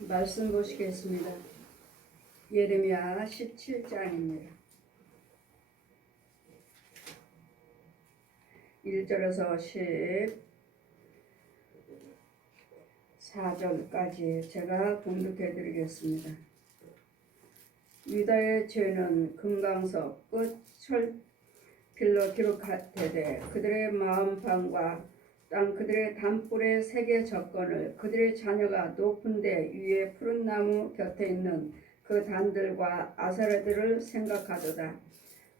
말씀 보시겠습니다. 예레미야 17장입니다. 1절에서 14절까지 제가 봉독해 드리겠습니다. 유다의 죄는 금강석 끝 철필로 기록되되 그들의 마음판과 땅 그들의 담불의 세계 접근을 그들의 자녀가 높은 데 위에 푸른 나무 곁에 있는 그 단들과 아사라들을 생각하도다.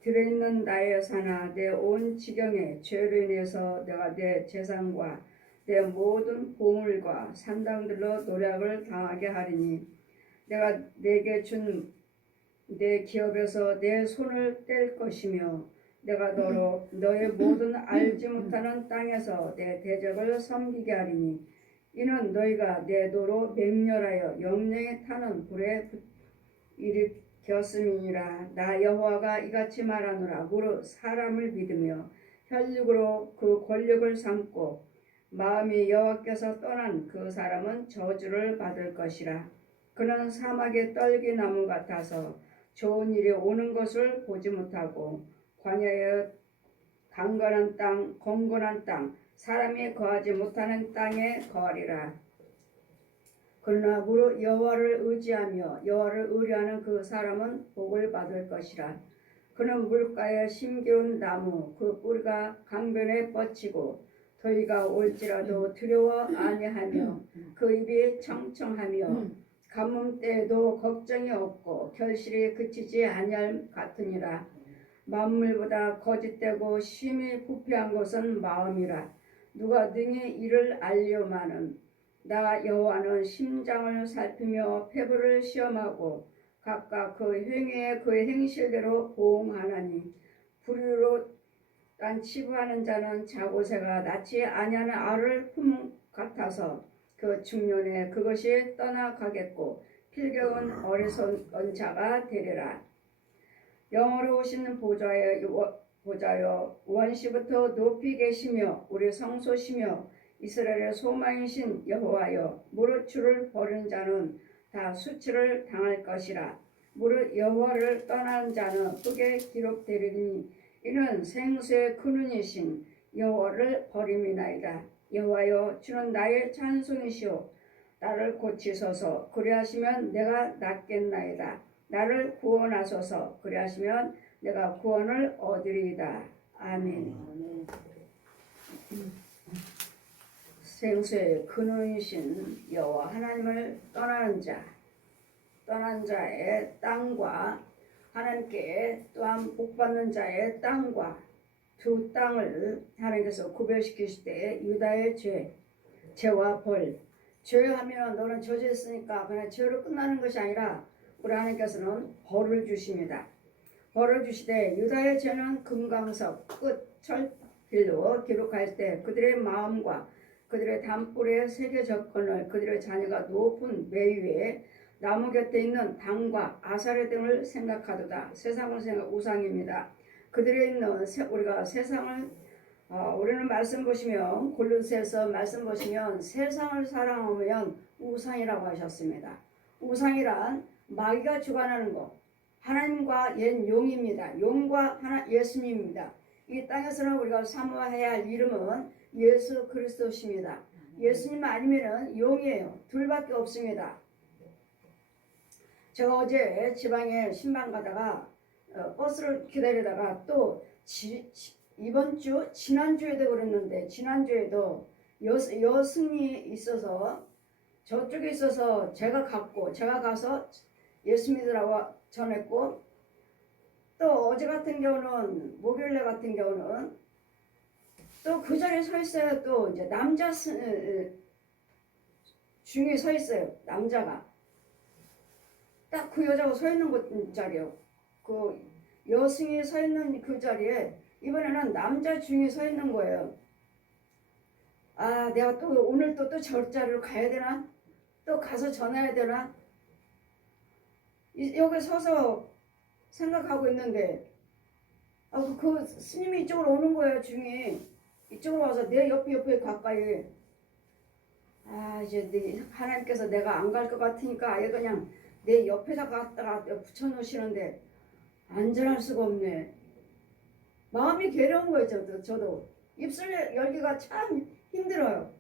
들에 있는 나의 산하 내 온 지경의 죄로 인해서 내가 내 재산과 내 모든 보물과 산당들로 노략을 당하게 하리니 내가 내게 준 내 기업에서 내 손을 뗄 것이며 내가 너로 너의 모든 알지 못하는 땅에서 내 대적을 섬기게 하리니 이는 너희가 내 도로 맹렬하여 영영에 타는 불에 일으켰음이니라. 나 여호와가 이같이 말하노라. 무릇 사람을 믿으며 혈육으로 그 권력을 삼고 마음이 여호와께서 떠난 그 사람은 저주를 받을 것이라. 그는 사막의 떨기나무 같아서 좋은 일이 오는 것을 보지 못하고 광야의 강건한 땅, 공곤한 땅, 사람이 거하지 못하는 땅에 거하리라. 그러나 무릇 여호와를 의지하며 여호와를 의뢰하는 그 사람은 복을 받을 것이라. 그는 물가에 심겨운 나무, 그 뿌리가 강변에 뻗치고 더위가 올지라도 두려워 아니하며 그 입이 청청하며 가뭄 때에도 걱정이 없고 결실이 그치지 아니할 같으니라. 만물보다 거짓되고 심히 부패한 것은 마음이라. 누가 능히 이를 알려마는 나 여호와는 심장을 살피며 폐부를 시험하고 각각 그 행위에 그의 행실대로 보응하나니 불의로 딴 치부하는 자는 자고새가 낳지 아니하는 알을 품 같아서 그 중년에 그것이 떠나가겠고 필경은 어리석은 자가 되리라. 영으로 오시는 보좌여 원시부터 높이 계시며 우리 성소시며 이스라엘의 소망이신 여호와여 무릇 주를 버린 자는 다 수치를 당할 것이라. 무릇 여호와를 떠난 자는 흙에 기록되리니 이는 생수의 근원이신 여호와를 버림이나이다. 여호와여 주는 나의 찬송이시오. 나를 고치소서. 그리하시면 내가 낫겠나이다. 나를 구원하소서. 그리하시면 내가 구원을 얻으리이다. 아멘. 생수의 근원이신 여호와 하나님을 떠난 자의 땅과 하나님께 또한 복받는 자의 땅과 두 땅을 하나님께서 구별시키실 때 유다의 죄와 벌. 죄하면 너는 저지했으니까 그냥 죄로 끝나는 것이 아니라 우리 하나님께서는 벌을 주십니다. 벌을 주시되 유다의 죄는 금강석 끝 철필로 기록할 때 그들의 마음과 그들의 담불의 세계 접근을 그들의 자녀가 높은 매 위에 나무 곁에 있는 당과 아사레 등을 생각하도다. 세상을 생각 우상입니다. 그들에 있는 우리가 세상을 우리는 말씀 보시면 골로새서 말씀 보시면 세상을 사랑하면 우상이라고 하셨습니다. 우상이란 마귀가 주관하는 것, 하나님과 옛 용입니다. 용과 예수님입니다. 이 땅에서는 우리가 사모해야 할 이름은 예수 그리스도십니다. 예수님 아니면은 용이에요. 둘밖에 없습니다. 제가 어제 지방에 신방 가다가 버스를 기다리다가 또 이번 주 지난주에도 그랬는데 지난주에도 여승이 있어서 저쪽에 있어서 제가 가서 예수 믿으라고 전했고 또 어제 같은 경우는 목요일날 같은 경우는 또 그 자리에 서 있어요. 또 이제 남자 중에 서 있어요. 남자가 딱 그 여자가 서 있는 그 자리요. 그 여승이 서 있는 그 자리에 이번에는 남자 중에 서 있는 거예요. 아, 내가 또 오늘 또 저 자리로 가야 되나? 또 가서 전해야 되나? 여기 서서 생각하고 있는데 그 스님이 이쪽으로 오는 거예요. 중에 이쪽으로 와서 내 옆에 가까이 이제 하나님께서 내가 안 갈 것 같으니까 아예 그냥 내 옆에다 갖다가 붙여놓으시는데 안전할 수가 없네. 마음이 괴로운 거예요. 저도 입술 열기가 참 힘들어요.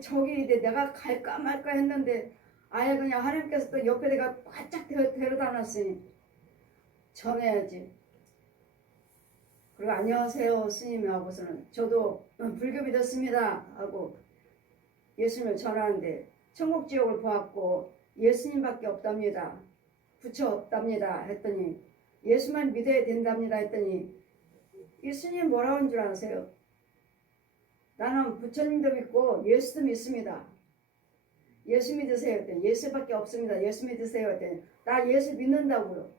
저기 내가 갈까 말까 했는데 아예 그냥 하나님께서 또 옆에 내가 바짝 데려다 놨으니 전해야지. 그리고 안녕하세요 스님이 하고서는 저도 불교 믿었습니다 하고 예수님을 전하는데 천국 지옥을 보았고 예수님밖에 없답니다. 부처 없답니다 했더니 예수만 믿어야 된답니다 했더니 예수님 뭐라고 하는 줄 아세요? 나는 부처님도 믿고 예수도 믿습니다. 예수 믿으세요 했더니 예수밖에 없습니다. 예수 믿으세요 했더니 나 예수 믿는다고요.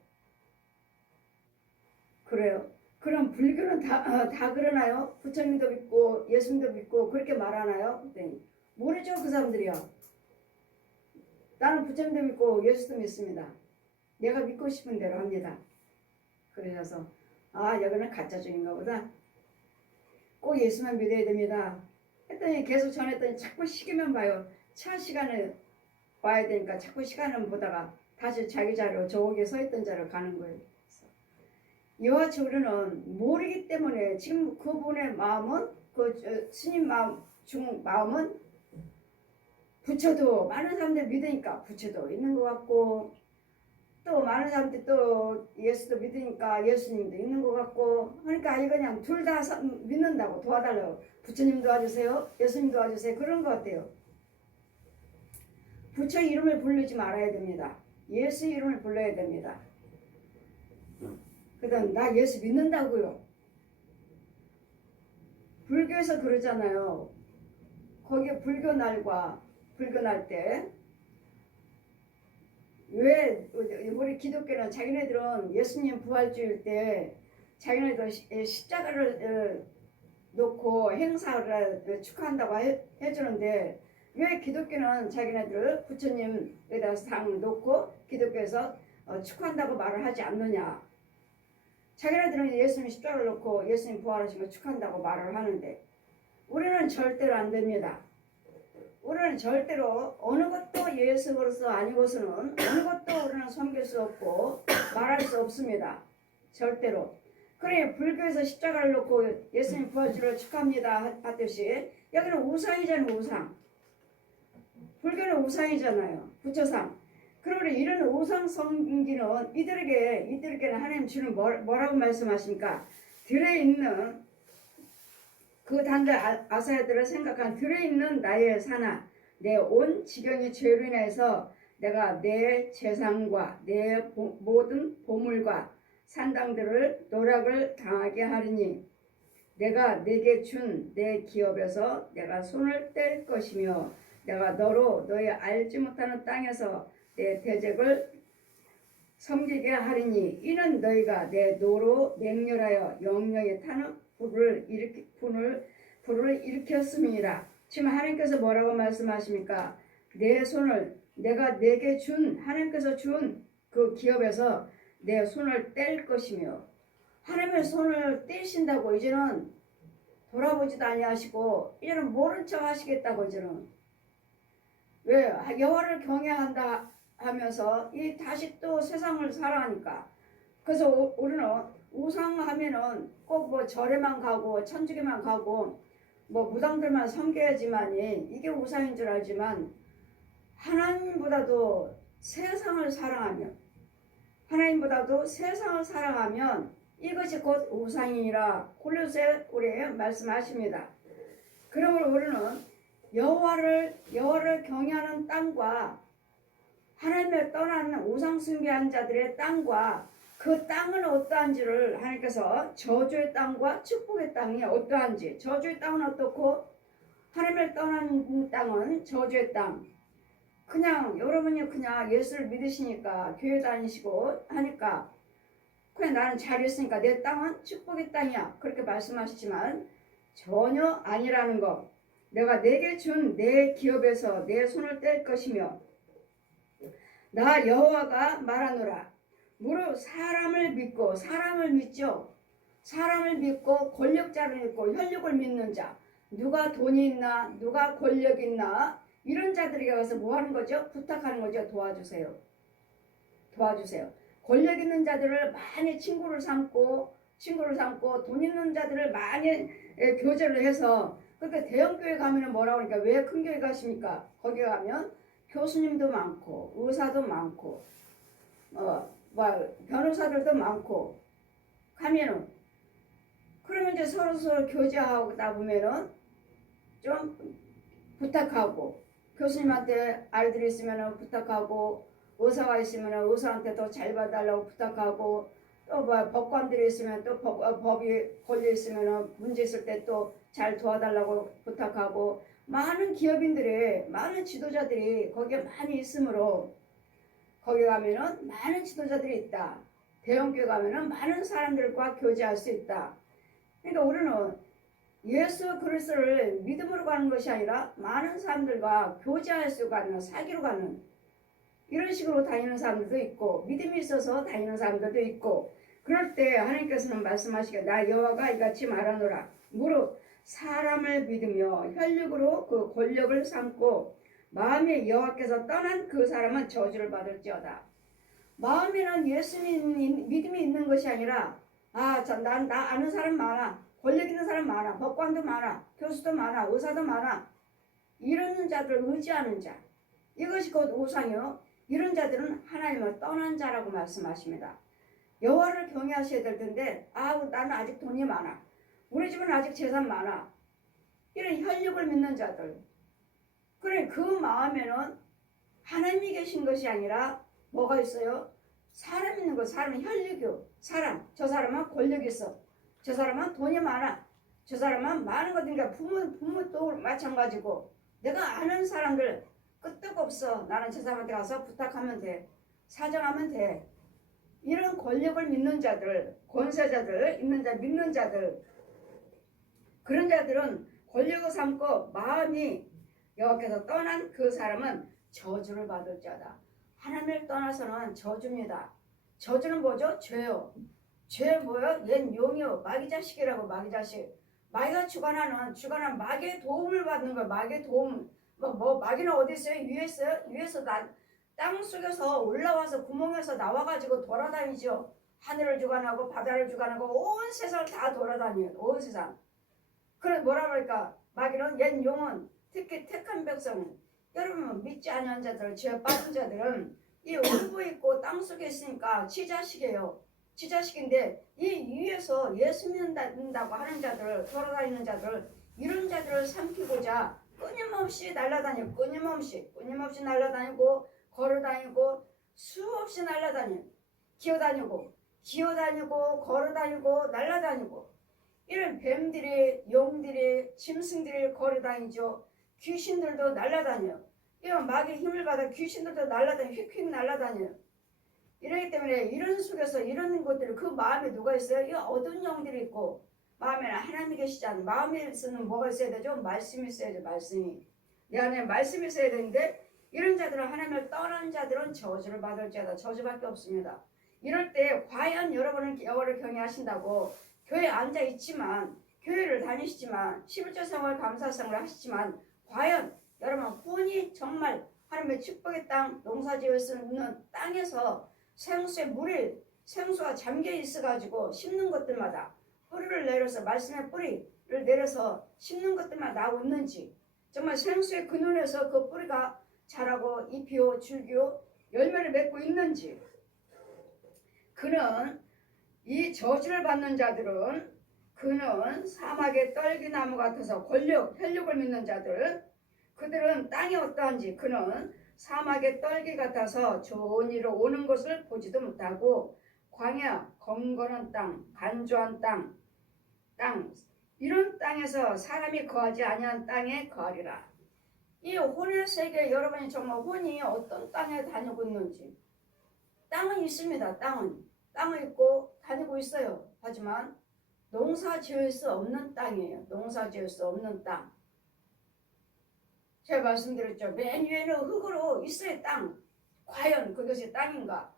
그래요? 그럼 불교는 다 그러나요? 부처님도 믿고 예수님도 믿고 그렇게 말하나요? 했더니 모르죠 그 사람들이야. 나는 부처님도 믿고 예수도 믿습니다. 내가 믿고 싶은 대로 합니다. 그러셔서 여기는 가짜적인가 보다. 꼭 예수만 믿어야 됩니다. 했더니 계속 전했더니 자꾸 시기만 봐요. 차 시간에 와야 되니까 자꾸 시간을 보다가 다시 자기 자리로 저기에 서 있던 자리로 가는 거예요. 이와 같이 우리는 모르기 때문에 지금 그분의 마음은 스님 마음은 부처도 많은 사람들 믿으니까 부처도 있는 것 같고 또 많은 사람들이 또 예수도 믿으니까 예수님도 있는 것 같고 그러니까 아예 그냥 둘 다 믿는다고 도와달라고 부처님 도와주세요 예수님 도와주세요 그런 것 같아요. 부처 이름을 부르지 말아야 됩니다. 예수 이름을 불러야 됩니다. 그다음 나 예수 믿는다고요. 불교에서 그러잖아요. 거기에 불교 날 때 왜 우리 기독교는 자기네들은 예수님 부활주일 때 자기네들 십자가를 놓고 행사를 축하한다고 해주는데 왜 기독교는 자기네들 부처님에다 상 놓고 기독교에서 축하한다고 말을 하지 않느냐. 자기네들은 예수님 십자가를 놓고 예수님 부활하신 걸 축하한다고 말을 하는데 우리는 절대로 안 됩니다. 우리는 절대로 어느 것도 예수로서 아니고서는 어느 것도 우리는 섬길 수 없고 말할 수 없습니다. 절대로. 그래 불교에서 십자가를 놓고 예수님 부활주를 축하합니다 하듯이 여기는 우상이잖아요. 우상. 불교는 우상이잖아요. 부처상. 그러므로 이런 우상 섬기는 이들에게는 하나님 주는 뭐라고 말씀하십니까? 들어있는 그 단들 아사야들을 생각한 들어있는 나의 산하 내 온 지경이 죄로 인해서 내가 내 재산과 내 모든 보물과 산당들을 노락을 당하게 하리니 내가 내게 준 내 기업에서 내가 손을 뗄 것이며 내가 너로 너의 알지 못하는 땅에서 내 대적을 섬기게 하리니 이는 너희가 내 노로 맹렬하여 영영에 타는 불을 일으켰음이니라. 지금 하나님께서 뭐라고 말씀하십니까? 내 손을 내가 내게 준 하나님께서 준 그 기업에서 내 손을 뗄 것이며 하나님의 손을 떼신다고 이제는 돌아보지도 아니하시고 이제는 모른 척 하시겠다고 이제는 왜 여호와를 경외한다 하면서 이 다시 또 세상을 살아가니까 그래서 우리는 우상하면은 꼭 뭐 절에만 가고 천주교만 가고 뭐 무당들만 섬겨야지만이 이게 우상인 줄 알지만 하나님보다도 세상을 사랑하면 이것이 곧 우상이라 골로새 우리에게 말씀하십니다. 그러므로 우리는 여호와를 경외하는 땅과 하나님을 떠난 우상 숭배한 자들의 땅과 그 땅은 어떠한지를 하나님께서 저주의 땅과 축복의 땅이 어떠한지 저주의 땅은 어떻고 하나님을 떠난 땅은 저주의 땅. 그냥 여러분이 그냥 예수를 믿으시니까 교회 다니시고 하니까 그냥 나는 잘 있으니까 내 땅은 축복의 땅이야 그렇게 말씀하시지만 전혀 아니라는 것. 내가 내게 준 내 기업에서 내 손을 뗄 것이며 나 여호와가 말하노라. 무릇 사람을 믿죠. 사람을 믿고 권력자를 믿고 혈육을 믿는 자 누가 돈이 있나, 누가 권력이 있나, 이런 자들에게 가서 뭐 하는 거죠? 부탁하는 거죠. 도와주세요. 도와주세요. 권력 있는 자들을 많이 친구를 삼고 돈 있는 자들을 많이 교제를 해서, 그러니까 대형교회 가면은 뭐라고 그러니까 왜 큰 교회 가십니까? 거기 가면 교수님도 많고 의사도 많고 변호사들도 많고 가면은, 그러면 이제 서로 교제하다 보면은 좀 부탁하고, 교수님한테 아이들이 있으면 부탁하고, 의사가 있으면 의사한테 더 잘 봐달라고 부탁하고, 또 법관들이 있으면 또 법이 걸려 있으면 문제 있을 때 또 잘 도와달라고 부탁하고, 많은 기업인들이, 많은 지도자들이 거기에 많이 있으므로, 거기 가면은 많은 지도자들이 있다. 대형교회 가면은 많은 사람들과 교제할 수 있다. 그러니까 우리는 예수 그리스도를 믿음으로 가는 것이 아니라 많은 사람들과 교제할 수 가는, 사귀러 가는, 이런 식으로 다니는 사람들도 있고, 믿음이 있어서 다니는 사람들도 있고, 그럴 때 하나님께서는 말씀하시기를 나 여호와가 이같이 말하노라. 무릇 사람을 믿으며 혈육으로 그 권력을 삼고 마음이 여호와께서 떠난 그 사람은 저주를 받을지어다. 마음에는 예수님 믿음이 있는 것이 아니라, 나 아는 사람 많아, 권력 있는 사람 많아, 법관도 많아, 교수도 많아, 의사도 많아, 이런 자들을 의지하는 자, 이것이 곧 우상이요, 이런 자들은 하나님을 떠난 자라고 말씀하십니다. 여호와를 경외하셔야 될 텐데, 나는 아직 돈이 많아, 우리 집은 아직 재산 많아, 이런 혈육을 믿는 자들, 그래, 그 마음에는 하나님이 계신 것이 아니라 뭐가 있어요? 사람 있는 거. 사람은 혈육이요. 저 사람은 권력이 있어, 저 사람은 돈이 많아, 저 사람은 많은 것이니까 부모도 마찬가지고, 내가 아는 사람들 끄떡없어. 나는 저 사람한테 가서 부탁하면 돼, 사정하면 돼. 이런 권력을 믿는 자들, 권세자들 믿는 자들, 그런 자들은 권력을 삼고 마음이 여호와께서 떠난 그 사람은 저주를 받을 자다. 하나님을 떠나서는 저주입니다. 저주는 뭐죠? 죄요. 죄 뭐요? 얜 용이요, 마귀 자식이라고. 마귀 자식. 마귀가 주관하는 마귀의 도움을 받는 거예요. 마귀의 도움. 마귀는 어디 있어요? 위에 있어요? 위에서 땅 속에서 올라와서 구멍에서 나와가지고 돌아다니죠. 하늘을 주관하고 바다를 주관하고 온 세상을 다 돌아다녀요. 온 세상. 그래 뭐라 그럴까? 마귀는 옛 용은, 특히 택한 백성은, 여러분 믿지 않는 자들, 죄 빠진 자들은 이 울고 있고 땅 속에 있으니까 지 자식이에요. 지 자식인데 이 위에서 예수 믿는다고 하는 자들, 돌아다니는 자들, 이런 자들을 삼키고자 끊임없이 날아다니고, 끊임없이 날아다니고, 걸어다니고, 수없이 날아다니고, 기어다니고, 걸어다니고, 날아다니고, 이런 뱀들이, 용들이, 짐승들이 걸어다니죠. 귀신들도 날아다녀요. 이런 마귀의 힘을 받아 귀신들도 날아다녀요. 휙휙 날아다녀요. 이러기 때문에 이런 속에서 이런 것들을, 그 마음에 누가 있어요? 이 어두운 영들이 있고, 마음에는 하나님이 계시지 않아요. 마음에서는 뭐가 있어야 되죠? 말씀이 있어야죠. 말씀이. 내 안에 말씀이 있어야 되는데, 이런 자들은, 하나님을 떠난 자들은 저주를 받을 자다. 저주밖에 없습니다. 이럴 때 과연 여러분은 여호와를 경외하신다고 교회에 앉아 있지만, 교회를 다니시지만, 11조 생활 감사 생활을 하시지만, 과연 여러분 혼이 정말 하나님의 축복의 땅, 농사지을 수 있는 땅에서 생수가 잠겨 있어가지고 심는 것들마다 뿌리를 내려서, 말씀의 뿌리를 내려서 심는 것들만 나오고 있는지, 정말 생수의 근원에서 그 뿌리가 자라고 잎이요 줄기요 열매를 맺고 있는지, 그는 이 저주를 받는 자들은, 그는 사막의 떨기나무 같아서 혈육을 믿는 자들, 그들은 땅이 어떠한지, 그는 사막의 떨기 같아서 좋은 일을 오는 것을 보지도 못하고, 광야, 검거는 땅, 간조한 땅, 이런 땅에서 사람이 거하지 아니한 땅에 거하리라. 이 혼의 세계, 여러분이 정말 혼이 어떤 땅에 다니고 있는지, 땅은 있습니다. 땅은 있고 다니고 있어요. 하지만 농사 지을 수 없는 땅이에요. 농사 지을 수 없는 땅. 제가 말씀드렸죠. 맨 위에는 흙으로 있어요. 땅. 과연 그것이 땅인가?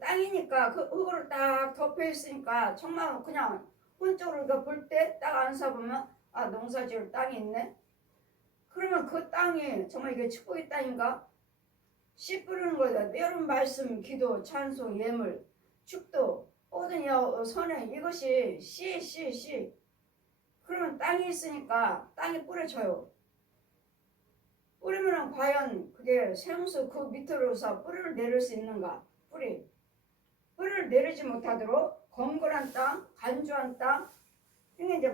땅이니까 그 흙으로 딱 덮여 있으니까 정말 그냥 혼적으로 볼 때 딱 안서보면 아, 농사 지을 땅이 있네? 그러면 그 땅이 정말 이게 축복의 땅인가? 씨 뿌리는 거다. 여러분 말씀, 기도, 찬송, 예물, 축도, 모든 선행 이것이 씨. 그러면 땅이 있으니까 땅이 뿌려져요. 뿌리면은 과연 그게 생수 그 밑으로서 뿌리를 내릴 수 있는가? 뿌리를 내리지 못하도록 건건한 땅, 간주한 땅. 그러니까 이제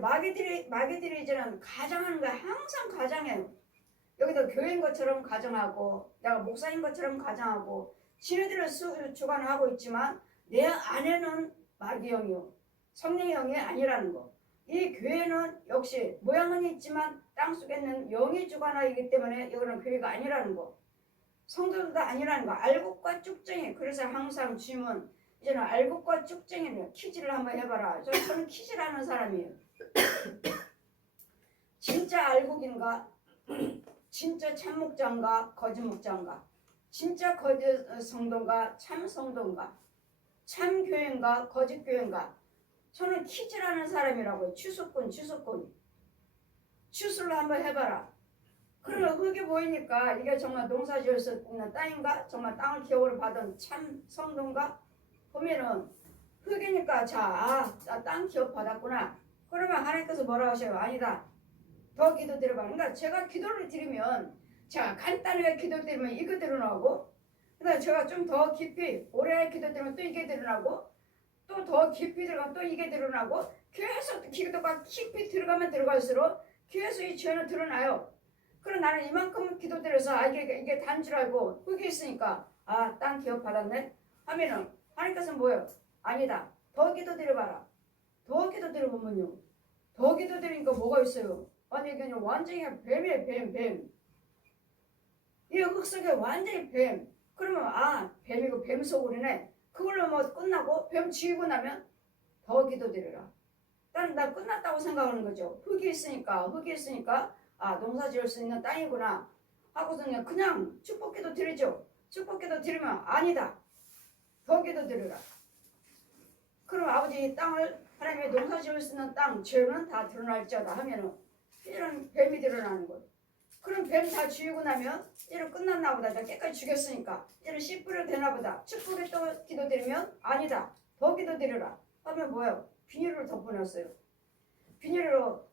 마귀들이 가정하는 거야. 항상 가정해요. 여기도 교회인 것처럼 가정하고 내가 목사인 것처럼 가정하고 지네들을 주관하고 있지만 내 안에는 마귀 영이요 성령의 영이 아니라는 거. 이 교회는 역시 모양은 있지만 땅속에는 영이 주관하기 때문에 이거는 교회가 아니라는 거. 성도도 아니라는 거. 알곡과 쭉정이. 그래서 항상 주님은 이제는 알곡과 쭉정이는 퀴즈를 한번 해봐라. 저는 퀴즈를 하는 사람이에요. 진짜 알곡인가? 진짜 참목자인가? 거짓목자인가? 진짜 거짓 성도인가? 참 성도인가? 참 교회인가? 거짓 교회인가? 저는 퀴즈라는 사람이라고요. 추수꾼. 추수를 한번 해봐라. 그러면 흙이 보이니까 이게 정말 농사 지을 수 있는 땅인가? 정말 땅을 기업으로 받은 참 성도인가? 보면은 흙이니까 땅 기업 받았구나. 그러면 하나님께서 뭐라고 하셔요? 아니다. 더 기도 드려봐. 그러니까 제가 기도를 드리면 제가 간단하게 기도 드리면 이거대로 나오고 그다음에 제가 좀 더 깊이 오래 기도 드리면 또 이게 드러나고 또 더 깊이 들어가면 또 이게 드러나고 계속 기도가 깊이 들어가면 들어갈수록 계속 이 죄는 드러나요. 그럼 나는 이만큼 기도 드려서 이게 단 줄 알고 흙이 있으니까 땅 기업 받았네 하면은 하나님께서 뭐예요? 아니다. 더 기도 드려봐라. 더 기도 드려보면요. 더 기도 드리니까 뭐가 있어요? 아니 그냥 완전히 뱀이에요. 뱀. 이 흙 속에 완전히 뱀. 그러면 뱀이고 뱀 속으로네. 그걸로 뭐 끝나고 뱀 지우고 나면 더 기도 드려라. 나 끝났다고 생각하는 거죠. 흙이 있으니까 농사 지을 수 있는 땅이구나 하고서 그냥 축복기도 드리죠. 축복기도 드리면 아니다. 더 기도 드려라. 그럼 아버지 이 땅을 하나님의 농사 지을 수 있는 땅 죄는 다 드러날지어다 하면은 이런 뱀이 드러나는 거예요. 그럼 뱀 다 지우고 나면 이런 끝났나 보다. 내가 깨끗이 죽였으니까 이런 씨 뿌려도 되나 보다. 축복에 또 기도 드리면 아니다. 더 기도 드려라 하면 뭐예요? 비닐을 덮어놨어요. 비닐로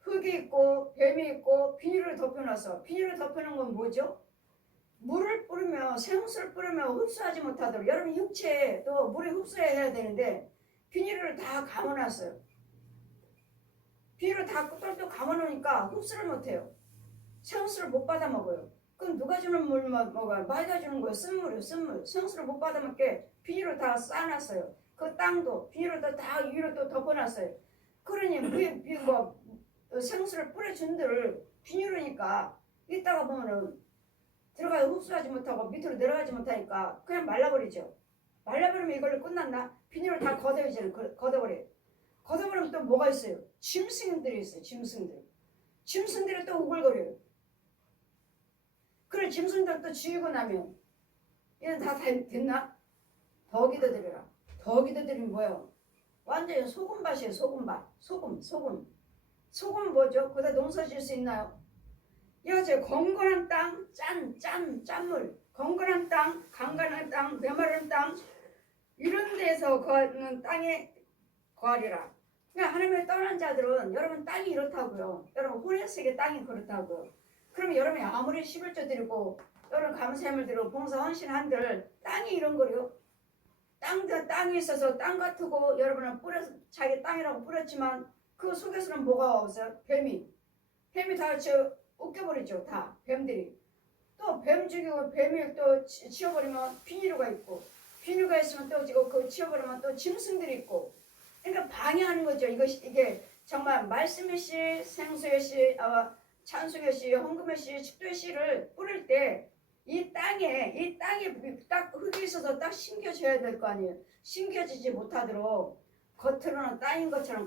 흙이 있고 뱀이 있고 비닐을 덮여놨어. 비닐을 덮여놓은 건 뭐죠? 물을 뿌리면 생수를 뿌리면 흡수하지 못하도록 여러분 육체에 또 물이 흡수해야 되는데 비닐을 다 감아놨어요. 비닐을 다 똘똘 감아놓으니까 흡수를 못해요. 생수를 못 받아 먹어요. 그럼 누가 주는 물만 먹어요? 마귀가 주는 거예요. 쓴물이요. 생수를 못 받아 먹게 비닐을 다 쌓아놨어요. 그 땅도 비닐을 다 위로 또 덮어놨어요. 그러니 생수를 뿌려준들 비닐이니까 이따가 보면은 들어가서 흡수하지 못하고 밑으로 내려가지 못하니까 그냥 말라버리죠. 말라버리면 이걸로 끝났나? 비닐을 다 걷어야지. 걷어버려요. 걷어버리면 또 뭐가 있어요? 짐승들이 있어요. 짐승들이 또 우글거려요. 그래 짐승들 또 지우고 나면 얘는 다 됐나? 더 기도 드려라. 더 기도 드리면 뭐예요? 완전히 소금밭이에요. 소금 뭐죠? 거기다 농사 지을 수 있나요? 이거죠. 건건한 땅, 짠물. 건건한 땅, 강간한 땅, 메마른 땅 이런 데서 거하는 땅에 거하리라. 그러니까 하나님을 떠난 자들은 여러분 땅이 이렇다고요. 여러분 호레스의 땅이 그렇다고요. 그러면 여러분이 아무리 11조 드리고 여러분 감사함을 드리고 봉사 헌신한들 땅이 이런 거요. 땅이 있어서 땅 같고 여러분은 뿌려서 자기 땅이라고 뿌렸지만 그 속에서는 뭐가 없어요? 뱀이 다 웃겨버리죠. 다 뱀들이 또 뱀 죽이고 뱀이 또 치워버리면 비닐가 있고 비닐가 있으면 또 그 치워버리면 또 짐승들이 있고 그러니까 방해하는 거죠. 이게 정말 말씀의 씨, 생수의 씨, 찬송의 씨, 헌금의 씨, 축도의 씨를 뿌릴 때 이 땅에 딱 흙이 있어서 딱 심겨져야 될 거 아니에요. 심겨지지 못하도록 겉으로는 땅인 것처럼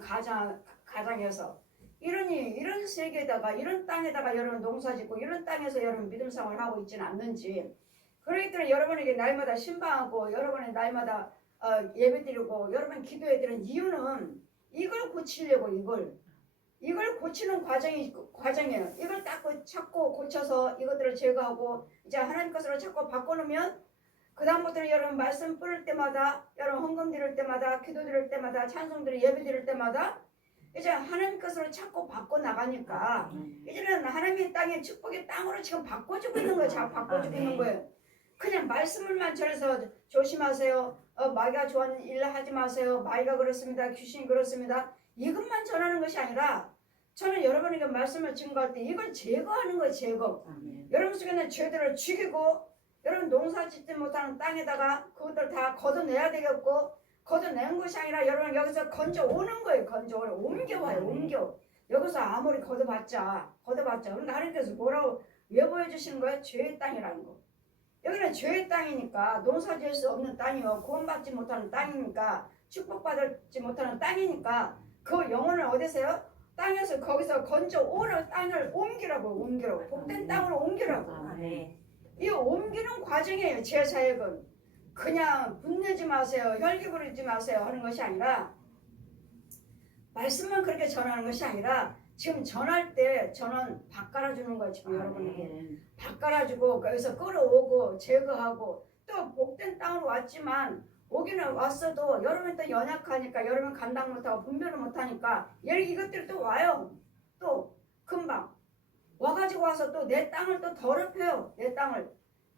가장해서 이런 세계에다가 이런 땅에다가 여러분 농사짓고 이런 땅에서 여러분 믿음 생활을 하고 있지는 않는지 그러기 때문에 여러분에게 날마다 신방하고 여러분의 날마다 예배드리고 여러분 기도해드리는 이유는 이걸 고치려고 이걸 고치는 과정이에요. 이걸 딱 찾고 고쳐서 이것들을 제거하고 이제 하나님 것으로 자꾸 바꿔놓으면 그 다음부터는 여러분 말씀 뿌릴 때마다, 여러분 헌금 드릴 때마다, 기도 드릴 때마다, 찬송 드릴 예배 드릴 때마다 이제 하나님 것으로 자꾸 바꿔 나가니까 이제는 하나님의 땅에 축복의 땅으로 지금 바꿔주고 있는 거예요. 자꾸 바꿔주고 있는 거예요. 그냥 말씀을만 전해서 조심하세요. 마귀가 좋아하는 일 하지 마세요. 마귀가 그렇습니다. 귀신이 그렇습니다. 이것만 전하는 것이 아니라 저는 여러분에게 말씀을 증거할 때 이걸 제거하는 거예요. 제거. 여러분 속에 있는 죄들을 죽이고 여러분 농사 짓지 못하는 땅에다가 그것들 다 걷어내야 되겠고 걷어내는 것이 아니라 여러분 여기서 건져오는 거예요. 건져오는 옮겨와요. 옮겨. 여기서 아무리 걷어봤자 그런데 하나님께서 뭐라고 왜 보여주시는 거예요? 죄의 땅이라는 거. 여기는 죄의 땅이니까 농사 지을 수 없는 땅이요. 구원받지 못하는 땅이니까 축복받지 못하는 땅이니까 그 영혼을 어디서요? 땅에서 거기서 건져오라 땅을 옮기라고 복된 땅으로 옮기라고. 이 옮기는 과정이에요. 제 사역은 그냥 분내지 마세요. 혈기 부리지 마세요 하는 것이 아니라 말씀만 그렇게 전하는 것이 아니라 지금 전할 때 저는 바꿔주는 거예요. 지금 여러분에게 바꿔주고 거기서 끌어오고 제거하고 또 복된 땅으로 왔지만 오기는 왔어도 여러분 또 연약하니까 여러분 감당 못하고 분별을 못하니까 이것들이 또 와요. 또 금방 와가지고 와서 또 내 땅을 또 더럽혀요. 내 땅을.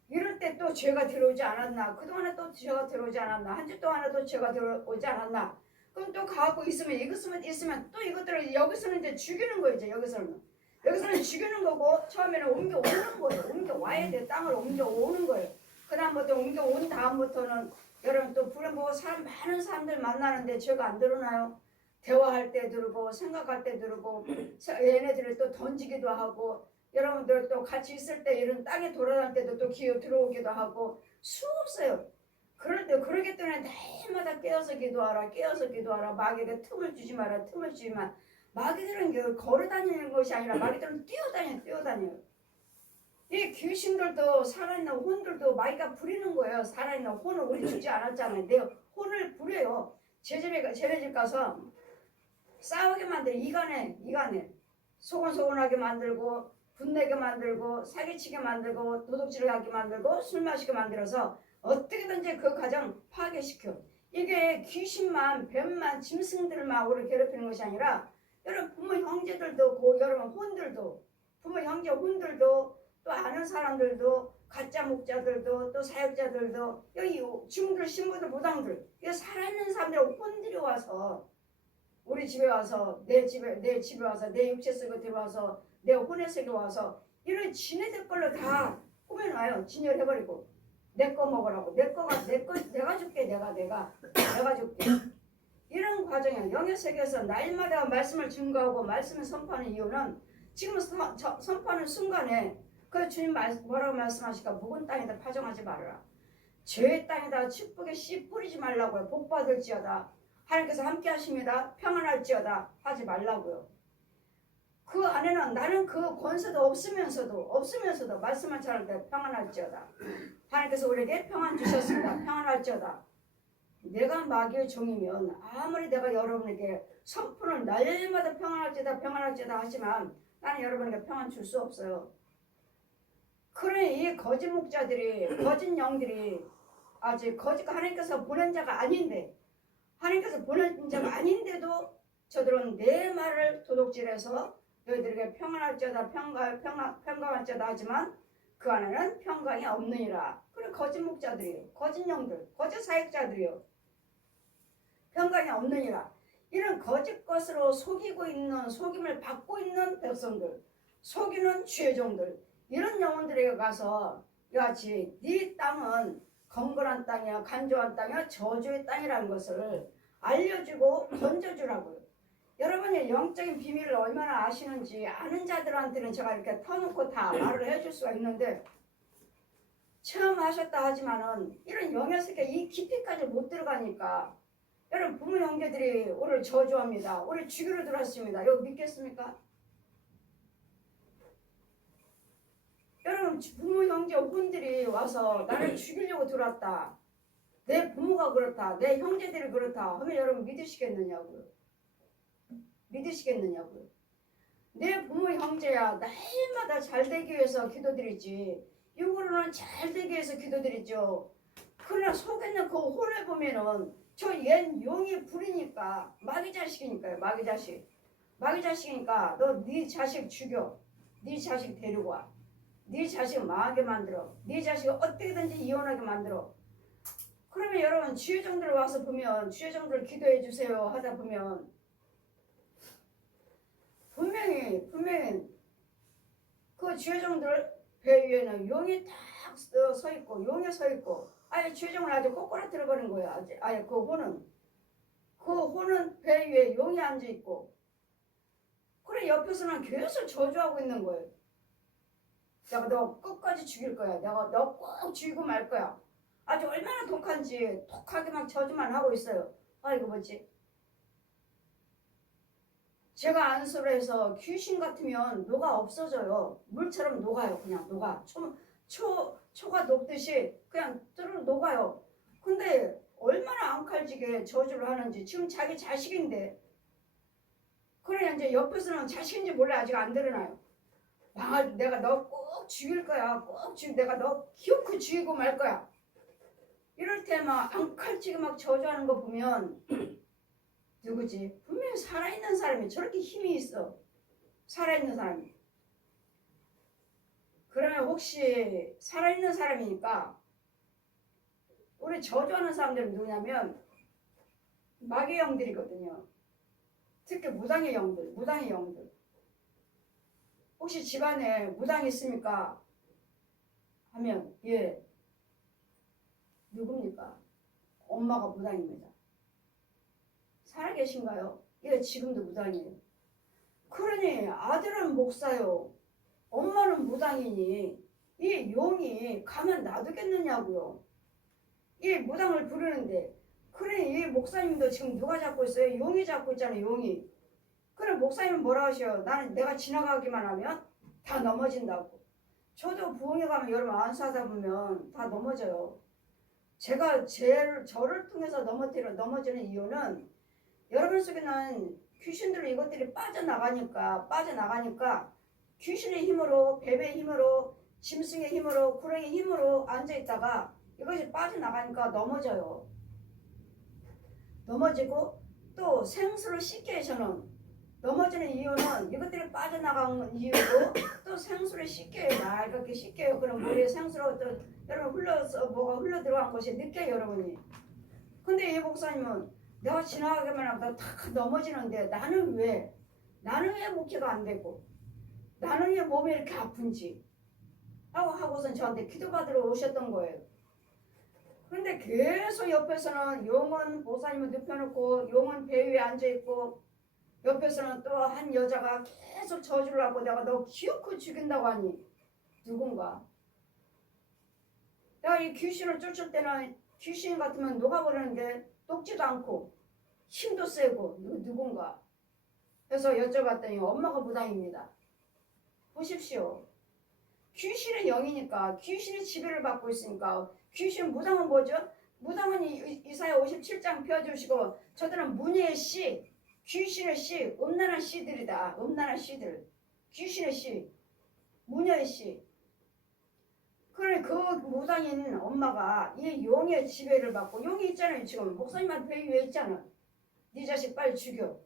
이럴 때 또 죄가 들어오지 않았나? 그동안에 또 죄가 들어오지 않았나? 한 주 동안에도 죄가 들어오지 않았나? 그럼 또 가고 있으면 있으면 또 이것들을 여기서는 이제 죽이는 거예요. 이제 여기서는 죽이는 거고 처음에는 옮겨오는 거예요. 옮겨와야 돼. 땅을 옮겨오는 거예요. 그 다음부터 옮겨온 다음부터는 여러분 또 부름보고 많은 사람들 만나는데 죄가 안 드러나요? 대화할 때 들고 생각할 때 들고 얘네들을 또 던지기도 하고 여러분들 또 같이 있을 때 이런 땅에 돌아다닐 때도 또 기어 들어오기도 하고 수없어요. 그럴 때 그러기 때문에 날마다 깨어서 기도하라. 마귀에게 틈을 주지 마라. 마귀들은 걸어다니는 것이 아니라 마귀들은 뛰어다녀요. 이 귀신들도 살아있는 혼들도 마귀가 부리는 거예요. 살아있는 혼을 우리 주지 않았잖아요. 내 혼을 부려요. 쟤네 집 가서 싸우게 만들어. 이간에 소곤소곤하게 만들고 분내게 만들고 사기치게 만들고 도둑질을 하게 만들고 술 마시게 만들어서 어떻게든지 그 가정 파괴시켜. 이게 귀신만 뱀만 짐승들만 우리를 괴롭히는 것이 아니라 여러분 부모 형제들도 여러분 혼들도 부모 형제 혼들도 또 아는 사람들도 가짜 목자들도 또 사역자들도 여기 중들 신부들 무당들 이 살아있는 사람들 혼들이 와서 우리 집에 와서 내 집에 와서 내 육체 속에 들어와서 내 혼의 속에 와서 이런 지네들 걸로 다 꾸며놔요. 진열해버리고 내 거 먹으라고 내가 줄게 내가 줄게 이런 과정이야. 영의 세계에서 날마다 말씀을 증거하고 말씀을 선포하는 이유는 지금 선포하는 순간에 그 주님 뭐라고 말씀하실까? 묵은 땅에다 파종하지 말아라. 죄의 땅에다 축복의 씨 뿌리지 말라고요. 복 받을지어다. 하나님께서 함께 하십니다. 평안할지어다 하지 말라고요. 그 안에는 나는 그 권세도 없으면서도 말씀을 전할 때 평안할지어다. 하나님께서 우리에게 평안 주셨습니다. 평안할지어다. 내가 마귀의 종이면 아무리 내가 여러분에게 선포를 날마다 평안할지어다 하지만 나는 여러분에게 평안 줄 수 없어요. 그러니 이 거짓 목자들이 거짓 영들이 아직 하나님께서 보낸 자가 아닌데 하나님께서 보낸 자가 아닌데도 저들은 내 말을 도둑질해서 너희들에게 평안할지어다 평강할지어다 하지만 그 안에는 평강이 없느니라. 그리고 거짓 목자들이요, 거짓 영들, 거짓 사역자들이요, 평강이 없느니라. 이런 거짓 것으로 속임을 받고 있는 백성들, 속이는 죄종들, 이런 영혼들에게 가서 이같이 네 땅은 건건한 땅이야, 간조한 땅이야, 저주의 땅이라는 것을 알려주고 건져주라고요. 여러분이 영적인 비밀을 얼마나 아시는지 아는 자들한테는 제가 이렇게 터놓고 다 말을 해줄 수가 있는데 처음 하셨다 하지만은 이런 영의 세계 이 깊이까지 못 들어가니까 여러분 부모 형제들이 우리를 저주합니다. 우리를 죽이러 들어왔습니다. 이거 믿겠습니까? 여러분 부모 형제 혼들이 와서 나를 죽이려고 들어왔다. 내 부모가 그렇다. 내 형제들이 그렇다 하면 여러분 믿으시겠느냐고요. 내 부모 형제야 날마다 잘 되기 위해서 기도드리지. 육으로는 잘 되기 위해서 기도드리죠. 그러나 속에 있는 그 혼을 보면은 저 옛 용이 부리니까 마귀 자식이니까요. 마귀 자식. 마귀 자식이니까 너 네 자식 죽여. 네 자식 데리고 와. 네 자식 망하게 만들어. 네 자식을 어떻게든지 이혼하게 만들어. 그러면 여러분 주의종들 와서 보면 주의종들 기도해 주세요 하다 보면 분명히 그 주의종들 배 위에는 용이 딱 서 있고 용이 서 있고 아예 주의종을 아주 꼬꾸라뜨려 버린 거야. 아예 그 혼은 배 위에 용이 앉아 있고 그래 옆에서는 계속 저주하고 있는 거예요. 내가 너 끝까지 죽일 거야. 내가 너 꼭 죽이고 말 거야. 아주 얼마나 독한지 독하게 막 저주만 하고 있어요. 아 이거 뭐지? 제가 안수를 해서 귀신 같으면 녹아 없어져요. 물처럼 녹아요. 그냥 녹아. 초가 녹듯이 그냥 뚜루 녹아요. 근데 얼마나 앙칼지게 저주를 하는지 지금 자기 자식인데 그래 이제 옆에서는 자식인지 몰라 아직 안 드러나요. 내가 너 꼭 죽일 거야. 내가 너 기어코 죽이고 말 거야. 이럴 때 막 앙칼지게 막 저주하는 거 보면 누구지? 분명히 살아있는 사람이 저렇게 힘이 있어. 살아있는 사람이. 그러면 혹시 살아있는 사람이니까 우리 저주하는 사람들은 누구냐면 마귀의 영들이거든요. 특히 무당의 영들. 혹시 집안에 무당이 있습니까? 하면 예. 누굽니까? 엄마가 무당입니다. 살아계신가요? 예, 지금도 무당이에요. 그러니 아들은 목사요. 엄마는 무당이니 이 용이 가만 놔두겠느냐고요. 이 무당을 부르는데 그래 이 목사님도 지금 누가 잡고 있어요? 용이 잡고 있잖아요. 용이. 그래 목사님은 뭐라 하셔? 나는 내가 지나가기만 하면 다 넘어진다고. 저도 부흥회 가면 여러분 안수하다 보면 다 넘어져요. 제가 저를 통해서 넘어지는 이유는 여러분 속에는 귀신들로 이것들이 빠져나가니까 귀신의 힘으로 뱀의 힘으로 짐승의 힘으로 구렁이의 힘으로 앉아있다가 이것이 빠져나가니까 넘어져요. 넘어지고 또 생수를 씻게 저는 넘어지는 이유는 이것들이 빠져나간 이유고 또 생수를 씻겨요. 맑게 씻겨요. 그럼 물에 생수로 또 여러분 뭐가 흘러 들어간 것이 느껴요 여러분이. 근데 이 목사님은 내가 지나가기만 하면 다 넘어지는데 나는 왜 목회가 안 되고 나는 왜 몸이 이렇게 아픈지 하고선 저한테 기도받으러 오셨던 거예요. 그런데 계속 옆에서는 용은 목사님을 눕혀놓고 용은 배 위에 앉아있고 옆에서는 또 한 여자가 계속 저주를 하고 내가 너 기어코 죽인다고 하니 누군가. 내가 이 귀신을 쫓을 때는 귀신 같으면 녹아버리는데 녹지도 않고 힘도 세고 누군가. 그래서 여쭤봤더니 엄마가 무당입니다. 보십시오. 귀신의 영이니까 귀신의 지배를 받고 있으니까 귀신 무당은 뭐죠? 무당은 이사야 57장 펴주시고 저들은 문예의 씨 귀신의 씨, 음란한 씨들이다. 음란한 씨들. 귀신의 씨, 무녀의 씨. 그래 그 무당인 엄마가 이 용의 지배를 받고 용이 있잖아요. 지금 목사님한테 배 위에 있잖아. 네 자식 빨리 죽여.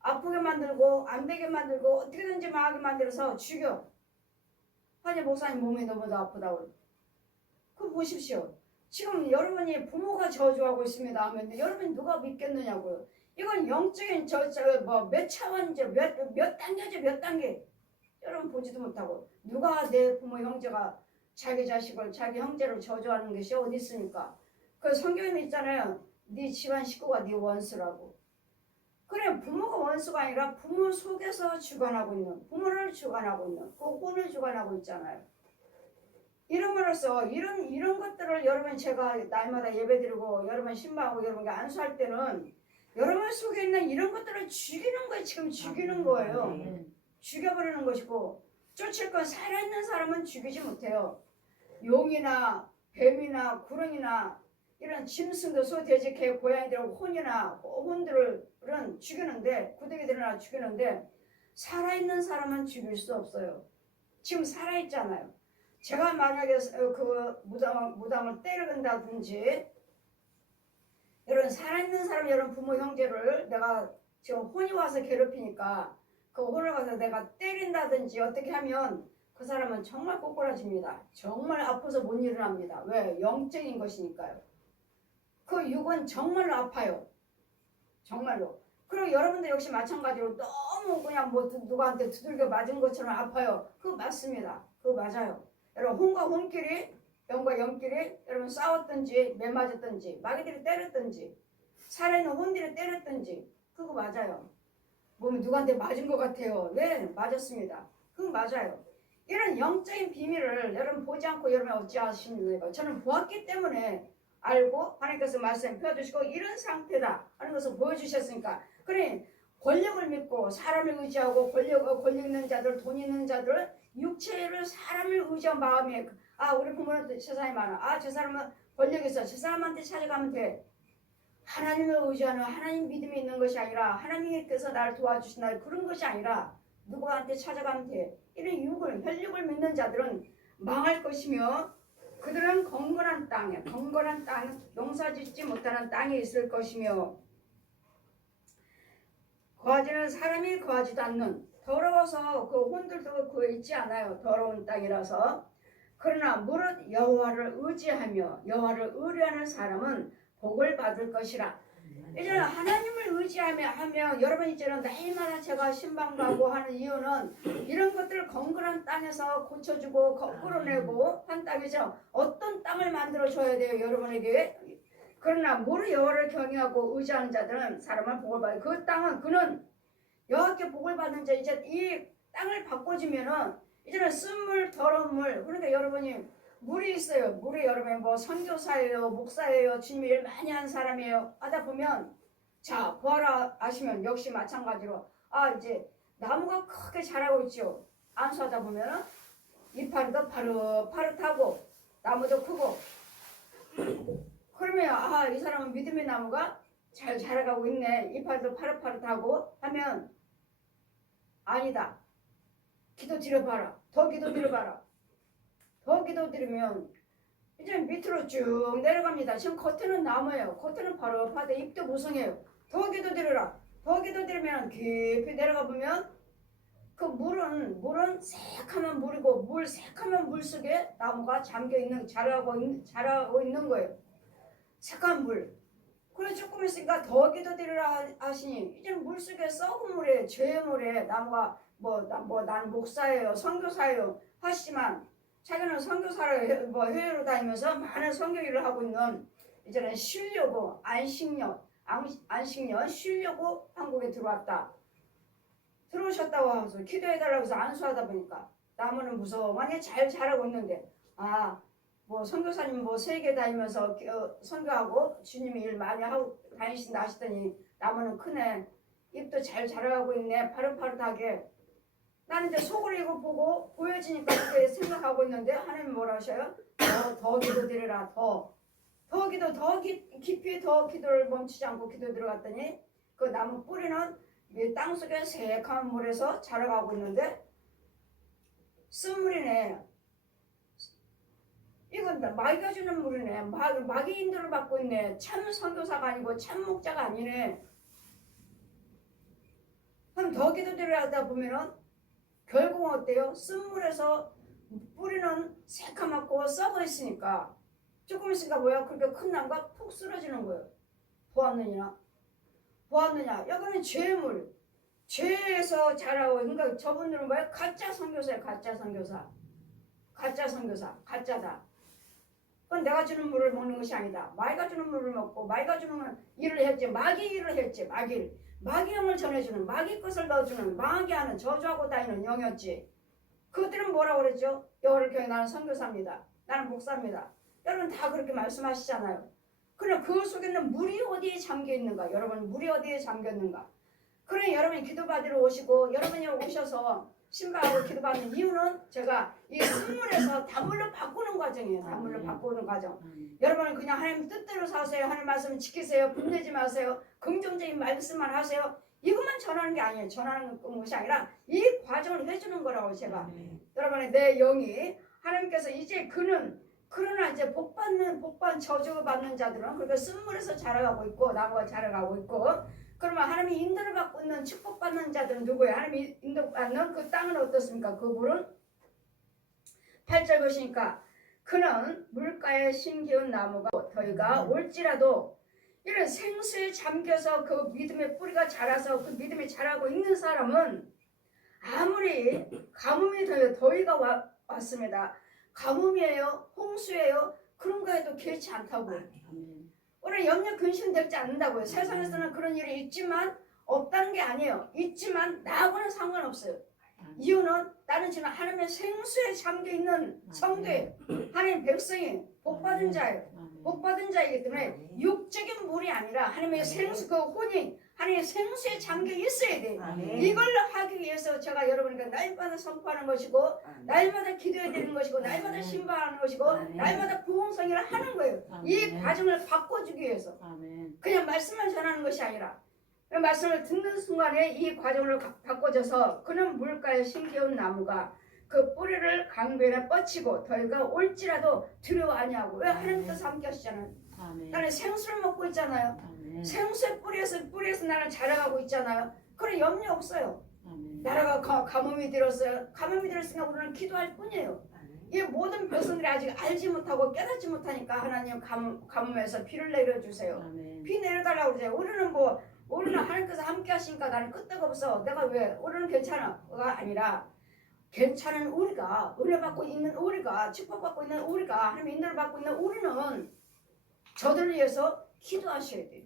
아프게 만들고 안 되게 만들고 어떻게든지 망하게 만들어서 죽여. 아니 목사님 몸이 너무 아프다고. 그럼 보십시오. 지금 여러분이 부모가 저주하고 있습니다 하면 여러분이 누가 믿겠느냐고요. 이건 영적인 몇 차원이죠. 몇 단계죠. 몇 단계. 여러분 보지도 못하고 누가 내 부모 형제가 자기 자식을 자기 형제를 저주하는 것이 어디 있습니까? 그 성경에 있잖아요. 네 집안 식구가 네 원수라고. 그래 부모가 원수가 아니라 부모 속에서 주관하고 있는 부모를 주관하고 있는 그 혼을 주관하고 있잖아요. 이름으로써 이런 것들을 여러분 제가 날마다 예배드리고 여러분 신방하고 여러분께 안수할 때는 여러분 속에 있는 이런 것들을 죽이는 거예요. 지금 죽이는 거예요. 죽여버리는 것이고 쫓을 건 살아있는 사람은 죽이지 못해요. 용이나 뱀이나 구렁이나 이런 짐승도 소, 돼지, 개, 고양이들 혼들은 죽이는데 구더기들이나 죽이는데 살아있는 사람은 죽일 수 없어요. 지금 살아있잖아요. 제가 만약에 그 무당을 때려간다든지 이런 살아있는 사람, 이런 부모 형제를 내가 지금 혼이 와서 괴롭히니까 그 혼을 가서 내가 때린다든지 어떻게 하면 그 사람은 정말 꼬꾸라집니다. 정말 아파서 못 일어납니다. 왜? 영적인 것이니까요. 그 육은 정말로 아파요. 정말로. 그리고 여러분들 역시 마찬가지로 너무 그냥 뭐 누구한테 두들겨 맞은 것처럼 아파요. 그거 맞습니다. 그거 맞아요. 여러분 혼과 혼끼리, 영과 영끼리 여러분 싸웠든지 매맞았든지 마귀들이 때렸든지 살아있는 혼들이 때렸든지 그거 맞아요. 몸이 누구한테 맞은 것 같아요. 네, 맞았습니다. 그거 맞아요. 이런 영적인 비밀을 여러분 보지 않고 여러분 어찌하십니까? 저는 보았기 때문에 알고 하나님께서 말씀 펴주시고 이런 상태다 하는 것을 보여주셨으니까. 그래 권력을 믿고 사람을 의지하고 권력 있는 자들, 돈 있는 자들, 육체를 사람을 의지한 마음에 우리 부모는 세상에 많아. 저 사람은 권력 있어. 저 사람한테 찾아가면 돼. 하나님을 의지하는 하나님 믿음이 있는 것이 아니라 하나님께서 나를 도와주신다 그런 것이 아니라 누구한테 찾아가면 돼. 이런 혈육을 믿는 자들은 망할 것이며 그들은 건건한 땅에 농사짓지 못하는 땅에 있을 것이며 거하지는 사람이 거하지도 않는 더러워서 그 혼들도 그에 있지 않아요. 더러운 땅이라서. 그러나 무릇 여호와를 의지하며 여호와를 의뢰하는 사람은 복을 받을 것이라. 이제는 하나님을 의지하며 여러분 이제는 매일마다 제가 신방 가고 하는 이유는 이런 것들을 건건한 땅에서 고쳐주고 끌어내고 한 땅이죠. 어떤 땅을 만들어줘야 돼요 여러분에게. 그러나 무릇 여호와를 경외하고 의지하는 자들은 사람은 복을 받아요. 그 땅은 그는 여호와께 복을 받는 자. 이제 이 땅을 바꿔주면은 이제는 쓴물 더러운 물. 그러니까 여러분이 물이 있어요. 물이 여러분 뭐 선교사예요, 목사예요, 주님 일 많이 한 사람이에요 하다 보면 자 부하라 하시면 역시 마찬가지로 이제 나무가 크게 자라고 있죠. 안수하다 보면은 이파리도 파릇파릇하고 나무도 크고 그러면 이 사람은 믿음의 나무가 잘 자라가고 있네. 이파리도 파릇파릇하고 하면 아니다. 기도 드려봐라. 더 기도 드려봐라. 더 기도 드리면 이제 밑으로 쭉 내려갑니다. 지금 겉에는 나무예요. 겉에는 파릇파릇해. 잎도 무성해요. 더 기도 드려라. 더 기도 드리면 깊이 내려가 보면 그 물은 새카만 물이고 새카만 물 속에 나무가 잠겨있는 자라고 있는 거예요. 새카만 물. 그래 조금 있으니까 더 기도 드리라 하시니 이제 물 속에 썩은 물에 죄의 물에 나무가 난 목사예요 선교사예요 하시지만 자기는 선교사를 해외로 다니면서 많은 선교 일을 하고 있는 이제는 쉬려고 안식년 쉬려고 한국에 들어오셨다고 해서 기도해달라고 해서 안수하다 보니까 나무는 무성하게 잘 자라고 있는데 선교사님 세계 다니면서 선교하고 주님이 일 많이 하고 다니신다 하시더니 나무는 크네. 잎도 잘 자라고 있네. 파릇파릇하게. 나는 이제 속으로 이거 보고 보여지니까 그렇게 생각하고 있는데 하나님 뭐라 하셔요? 더 기도 드리라. 더 깊이 더 기도를 멈추지 않고 기도 들어갔더니 그 나무 뿌리는 땅 속에 새카만 물에서 자라가고 있는데 쓴물이네. 이건 마귀가 주는 물이네. 마귀 인도를 받고 있네. 참 선교사가 아니고 참 목자가 아니네. 그럼 더 기도들을 하다 보면은 결국은 어때요? 쓴물에서 뿌리는 새카맣고 썩어 있으니까 조금 있으니까 뭐야? 그렇게 큰 나무가 푹 쓰러지는 거예요. 보았느냐? 여기는 죄의 물. 죄에서 자라고 그러니까 저분들은 뭐야? 가짜 선교사예요. 가짜다. 그건 내가 주는 물을 먹는 것이 아니다. 마귀가 주는 물을 먹고 마귀가 주는 일을 했지. 마귀 일을 했지. 마귀 영을 전해주는 마귀 것을 넣어주는 망하게 하는 저주하고 다니는 영이었지. 그들은 뭐라고 그랬죠? 여호와를 경외 나는 선교사입니다. 나는 목사입니다. 여러분 다 그렇게 말씀하시잖아요. 그럼 그 속에는 물이 어디에 잠겨있는가? 여러분 물이 어디에 잠겼는가? 그래 여러분이 기도받으러 오시고 여러분이 오셔서 신방하고 기도받는 이유는 제가 이 쓴물에서 단물로 바꾸는 과정이에요. 단물로 바꾸는 과정. 여러분은 그냥 하나님 뜻대로 사세요. 하나님 말씀 지키세요. 분내지 마세요. 긍정적인 말씀만 하세요. 이것만 전하는 게 아니에요. 전하는 것이 아니라 이 과정을 해주는 거라고 제가. 아멘. 여러분의 내 영이 하나님께서 이제 그러나 이제 복받는 저주받는 자들은 그러니까 쓴물에서 자라가고 있고 나무가 자라가고 있고 그러면 하나님이 인도를 받고 있는 축복받는 자들은 누구예요? 하나님이 인도받는 그 땅은 어떻습니까? 그 물은 8절 보시니까 그는 물가에 심기운 나무가 더위가 올지라도 이런 생수에 잠겨서 그 믿음의 뿌리가 자라서 그 믿음이 자라고 있는 사람은 아무리 가뭄이 더위가 왔습니다. 가뭄이에요, 홍수예요. 그런 거에도 개의치 않다고. 아멘. 오늘 영역 근심되지 않는다고요. 세상에서는 그런 일이 있지만 없다는 게 아니에요. 있지만 나하고는 상관없어요. 이유는 나는 지금 하나님의 생수에 잠겨 있는 성도예요. 하나님 백성이 복받은 자예요. 복받은 자이기 때문에 육적인 물이 아니라 하나님의 생수 그 혼이 하나님의 생수에 잠겨 있어야 돼요. 이걸로 하기 위해서 제가 여러분께 날마다 선포하는 것이고 날마다 기도해야 되는 것이고 날마다 신방하는 것이고 날마다 부흥성이를 하는 거예요. 이 과정을 바꿔주기 위해서 그냥 말씀만 전하는 것이 아니라 그 말씀을 듣는 순간에 이 과정을 바꿔줘서 그는 물가에 심겨운 나무가 그 뿌리를 강변에 뻗치고 더위가 올지라도 두려워 아니하고 왜 하나님께서 함께 하시잖아요. 나는 생수를 먹고 있잖아요. 생수의 뿌리에서 나는 자라가고 있잖아요. 그런 염려 없어요. 나라가 가뭄이 들었어요. 가뭄이 들었으니까 우리는 기도할 뿐이에요. 이 모든 백성들이 아직 알지 못하고 깨닫지 못하니까 하나님 가뭄에서 비를 내려주세요. 비 내려달라고 그러세요. 우리는 하나님께서 함께 하시니까 나는 끄떡 없어. 내가 왜? 우리는 괜찮아가 아니라 괜찮은 우리가 은혜 받고 있는 우리가 축복받고 있는 우리가 하나님의 인도를 받고 있는 우리는 저들을 위해서 기도하셔야 돼요.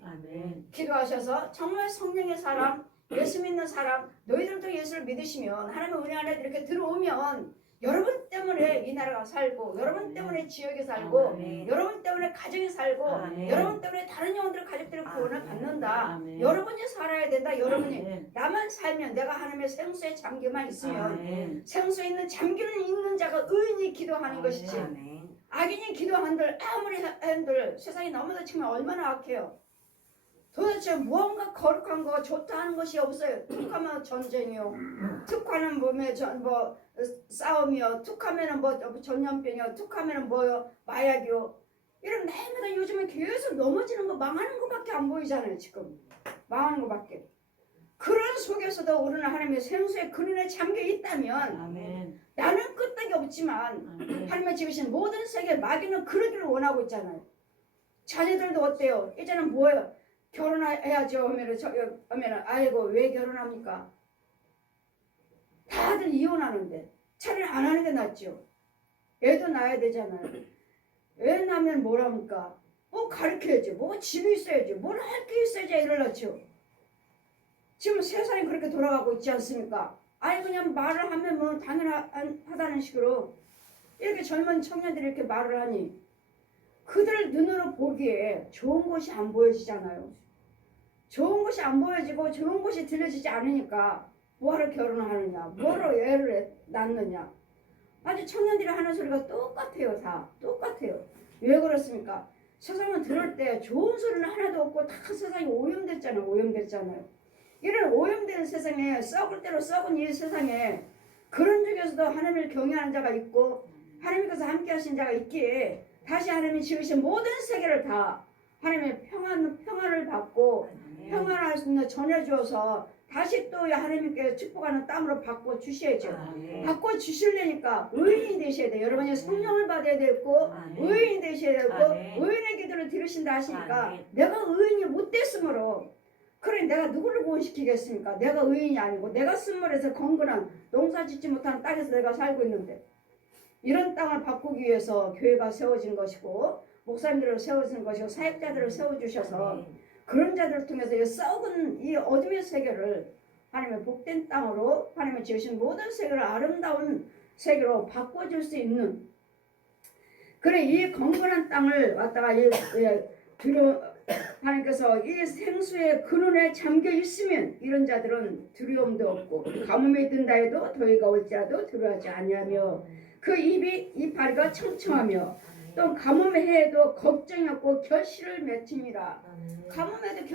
기도하셔서 정말 성령의 사람 예수 믿는 사람 너희들도 예수를 믿으시면 하나님의 은혜 안에 이렇게 들어오면 여러분 때문에 이 나라가 살고 여러분 때문에 지역에 살고 여러분 때문에 가정에 살고 여러분 때문에 다른 영혼들 가족들의 구원을 받는다. 여러분이 살아야 된다. 여러분이 나만 살면 내가 하나님의 생수에 잠기만 있으면 생수에 있는 자가 의인이 기도하는 것이지 악인이 기도한들 아무리 한들 세상이 너무나 정말 얼마나 악해요. 도대체 무언가 거룩한 거 좋다 하는 것이 없어요. 툭하면 전쟁이요. 툭하면 싸움이요. 툭하면 전염병이요. 툭하면 마약이요. 이런 날마다 요즘에 계속 넘어지는 거 망하는 것밖에 안 보이잖아요. 지금 망하는 것밖에. 그런 속에서도 우리는 하나님의 생수의 근원에 잠겨 있다면 나는 끄떡이 없지만 하나님의 지으신 모든 세계 마귀는 그러기를 원하고 있잖아요. 자녀들도 어때요? 이제는 뭐예요? 결혼해야죠 하면은 아이고 왜 결혼합니까? 다들 이혼하는데 차라리 안 하는 게 낫죠. 애도 낳아야 되잖아요. 애 낳으면 뭐랍니까? 뭐 가르쳐야지, 뭐 집이 있어야지, 뭘 할 게 있어야지 애를 낳죠. 지금 세상이 그렇게 돌아가고 있지 않습니까? 아니 그냥 말을 하면 뭐 당연하다는 식으로 이렇게 젊은 청년들이 이렇게 말을 하니 그들 눈으로 보기에 좋은 것이 안 보여지잖아요. 좋은 것이 안 보여지고 좋은 것이 들려지지 않으니까 뭐하러 결혼을 하느냐, 뭐하러 애를 낳느냐. 아주 청년들이 하는 소리가 똑같아요. 다 똑같아요. 왜 그렇습니까? 세상은 들을 때 좋은 소리는 하나도 없고 다 세상이 오염됐잖아요. 이런 오염된 세상에 썩을 대로 썩은 이 세상에 그런 중에서도 하나님을 경외하는 자가 있고 하나님께서 함께 하신 자가 있기에 다시 하나님이 지으신 모든 세계를 다 하나님의 평안을 받고 평안할 수 있는 전해주어서 다시 또 하나님께 축복하는 땅으로 바꿔주셔야죠. 바꿔주시려니까 의인이 되셔야 돼요. 여러분이 성령을 받아야 되고 의인이 되셔야 되고 의인의 기도를 들으신다 하시니까 내가 의인이 못 됐으므로 그래 내가 누구를 구원시키겠습니까? 내가 의인이 아니고 내가 쓴물에서 건건한 농사 짓지 못하는 땅에서 내가 살고 있는데 이런 땅을 바꾸기 위해서 교회가 세워진 것이고 목사님들을 세워진 것이고 사역자들을 세워주셔서 그런 자들을 통해서 이 썩은 이 어둠의 세계를 하나님의 복된 땅으로 하나님의 지으신 모든 세계를 아름다운 세계로 바꿔줄 수 있는 그래 이 건건한 땅을 왔다가 하나님께서 이 생수의 근원에 잠겨 있으면 이런 자들은 두려움도 없고 가뭄이 든다 해도 더위가 올지라도 두려워하지 아니하며 그 이파리가 청청하며 또 가뭄의 해에도 걱정이 없고 결실을 맺습니다. 가뭄에도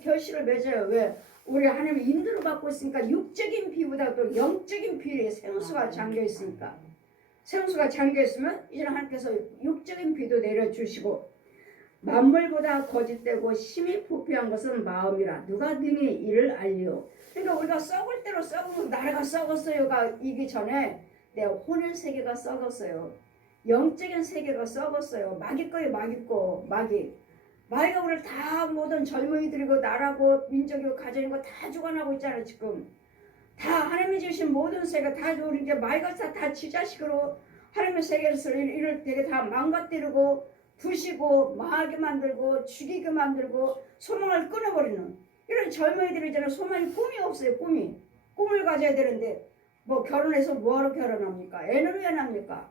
결실을 맺어요. 왜? 우리 하나님의 인도를 받고 있으니까 육적인 피보다 또 영적인 피에 생수가 잠겨 있으니까 생수가 잠겨 있으면 이제 하나님께서 육적인 피도 내려주시고 만물보다 거짓되고 심히 부패한 것은 마음이라 누가 능히 이를 알리오. 그러니까 우리가 썩을 대로 썩으면 나라가 썩었어요가 이기 전에 내 혼의 세계가 썩었어요. 영적인 세계가 썩었어요. 마귀 거에 마귀 거 마귀가 우리를 다 모든 젊은이들이고 나라고 민족이고 가정이고 다 주관하고 있잖아요. 지금 다 하나님이 주신 모든 세계가 다 우리 이제 마귀가 다 지자식으로 하나님의 세계에서 이를 되게 다 망가뜨리고 부시고 망하게 만들고 죽이게 만들고 소망을 끊어버리는 이런 젊은이들이 이제는 소망이 꿈이 없어요. 꿈을 가져야 되는데 뭐 결혼해서 뭐하러 결혼합니까? 애는 왜 납니까?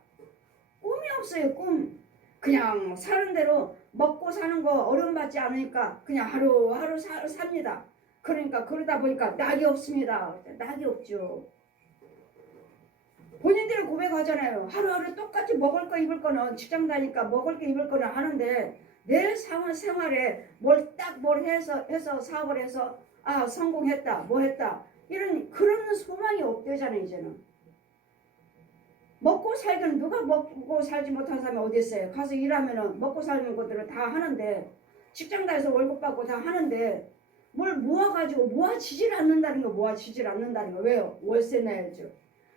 꿈이 없어요. 꿈. 그냥 사는 대로 먹고 사는 거 어려움받지 않으니까 그냥 하루하루 삽니다. 그러니까 그러다 보니까 낙이 없습니다. 낙이 없죠. 본인들이 고백하잖아요. 하루하루 똑같이 먹을 거 입을 거는 직장 다니까 먹을 거 입을 거는 하는데 내 생활에 뭘 해서 사업을 해서 성공했다 뭐 했다 이런 그런 소망이 없대잖아요. 이제는 먹고 살기는 누가 먹고 살지 못한 사람이 어디 있어요. 가서 일하면은 먹고 사는 것들을 다 하는데 직장 다해서 월급 받고 다 하는데 뭘 모아가지고 모아지질 않는다는 거 왜요? 월세 내야죠.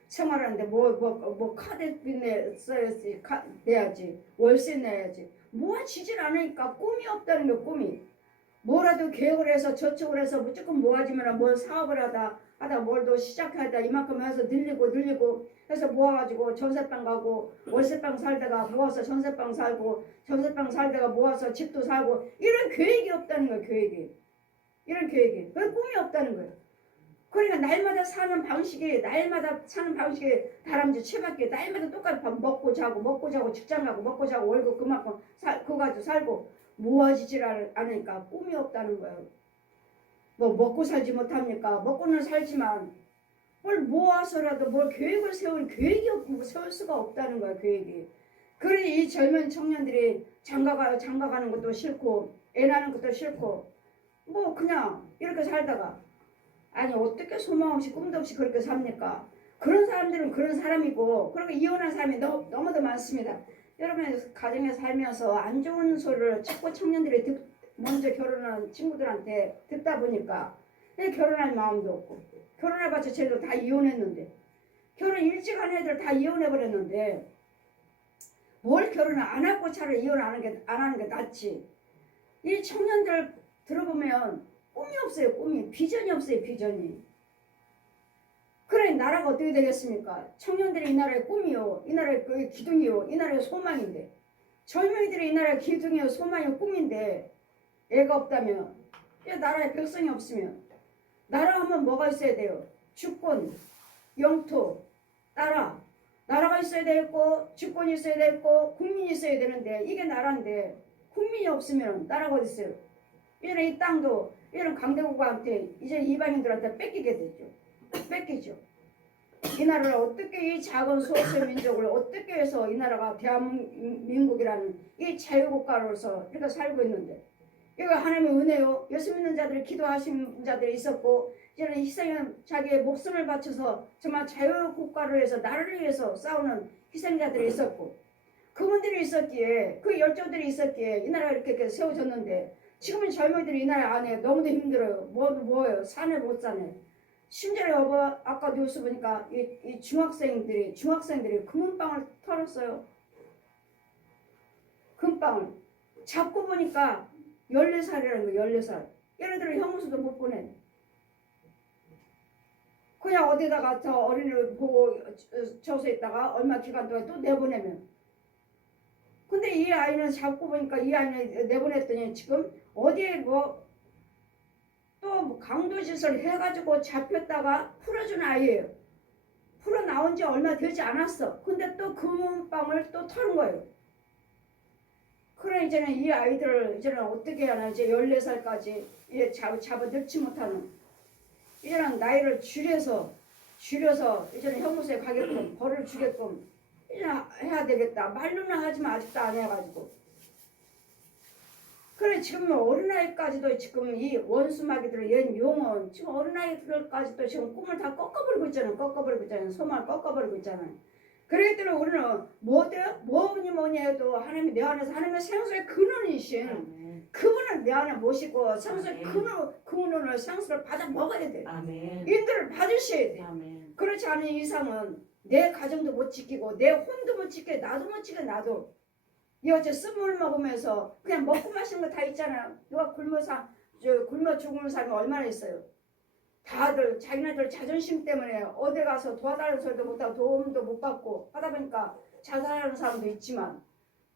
생활하는데 뭐 카드비 써야지 내야지 월세 내야지 모아지질 않으니까 꿈이 없다는 게 꿈이 뭐라도 계획을 해서 저축을 해서 무조건 모아지면 뭘 사업을 하다 뭘 더 시작하다 이만큼 해서 늘리고 해서 모아가지고 전세방 가고 월세방 살다가 모아서 전세방 살다가 모아서 집도 사고 이런 계획이 없다는 거예요. 이런 계획이 그 꿈이 없다는 거예요. 그러니까 날마다 사는 방식이 다람쥐 치밖에 날마다 똑같이 밥 먹고 자고 직장 가고 먹고 자고 월급 그만큼 그거 가지고 살고 모아지질 않으니까 꿈이 없다는 거예요. 뭐 먹고 살지 못합니까? 먹고는 살지만 뭘 모아서라도 뭘 계획을 세울 수가 없다는 거예요. 계획이. 그러니 이 젊은 청년들이 장가 가는 것도 싫고 애 낳는 것도 싫고 뭐 그냥 이렇게 살다가 아니 어떻게 소망 없이 꿈도 없이 그렇게 삽니까? 그런 사람들은 그런 사람이고 그리고 이혼한 사람이 너무도 많습니다. 여러분 가정에 살면서 안 좋은 소리를 자꾸 청년들이 먼저 결혼한 친구들한테 듣다 보니까 결혼할 마음도 없고 결혼해봤자 쟤도 다 이혼했는데 결혼 일찍 한 애들 다 이혼해버렸는데 뭘 결혼을 안 하고 차라리 이혼 안 하는 게 낫지. 이 청년들 들어보면 꿈이 없어요. 비전이 없어요. 비전이. 그래 나라가 어떻게 되겠습니까? 청년들이 이 나라의 꿈이요. 이 나라의 그 기둥이요. 이 나라의 소망인데 젊은이들이 이 나라의 기둥이요. 소망이요. 꿈인데 애가 없다면 이 나라의 백성이 없으면 나라 하면 뭐가 있어야 돼요? 주권, 영토, 나라가 있어야 되고 주권이 있어야 되고 국민이 있어야 되는데 이게 나라인데 국민이 없으면 나라가 어디 있어요? 이런 이 땅도 이런 강대국한테 이제 이방인들한테 뺏기게 되죠. 뺏기죠. 이 나라를 어떻게 이 작은 소수 민족을 어떻게 해서 이 나라가 대한민국이라는 이 자유국가로서 이렇게 살고 있는데 이거 하나님의 은혜요. 예수 믿는 자들이 기도하신 자들이 있었고 이제는 희생은 자기의 목숨을 바쳐서 정말 자유국가를 위해서 나라를 위해서 싸우는 희생자들이 있었고 그분들이 있었기에 그 열조들이 있었기에 이 나라가 이렇게 세워졌는데 지금은 젊은이들이 이 나라 안에 너무도 힘들어요. 뭐예요? 산에 못 사네. 심지어 여보 아까 뉴스 보니까 이 중학생들이 금은방을 털었어요. 금방을 잡고 보니까 14살이라는 거예요. 14살. 얘네들은 형무소도 못 보내. 그냥 어디다가 저 어린이를 보고 저서 있다가 얼마 기간 동안 또 내보내면. 근데 이 아이는 잡고 보니까 이 아이는 내보냈더니 지금 어디에 또 강도짓을 해가지고 잡혔다가 풀어준 아이예요. 풀어 나온 지 얼마 되지 않았어. 근데 또 금은방을 또 털은 거예요. 그래 이제는 이 아이들을 이제는 어떻게 하나 이제 14살까지 이제 잡아 넣지 못하는 이제는 나이를 줄여서 이제는 형무소에 가게끔 벌을 주게끔 이제 해야 되겠다. 말로는 하지만 아직도 안 해가지고 그래 지금 어린아이까지도 지금 이 원수마귀들 옛 용은 지금 어린아이들까지도 지금 꿈을 다 꺾어버리고 있잖아요. 꺾어버리고 있잖아요. 소망을 꺾어버리고 있잖아요. 그렇기 때문에 우리는 뭐니 해도 하나님이 내 안에서 하나님의 생수의 근원이신 그분을 내 안에 모시고 생수의 근원을 생수를 받아 먹어야 돼. 인도를 받으셔야 돼. 그렇지 않은 이상은 내 가정도 못 지키고 내 혼도 못 지켜 나도 못 지켜 나도 이 어째 쓴물 먹으면서 그냥 먹고 마시는 거 다 있잖아요. 누가 굶어 죽는 사람이 얼마나 있어요. 다들 자기네들 자존심 때문에 어디 가서 도와달라는 소리도 못하고 도움도 못 받고 하다 보니까 자살하는 사람도 있지만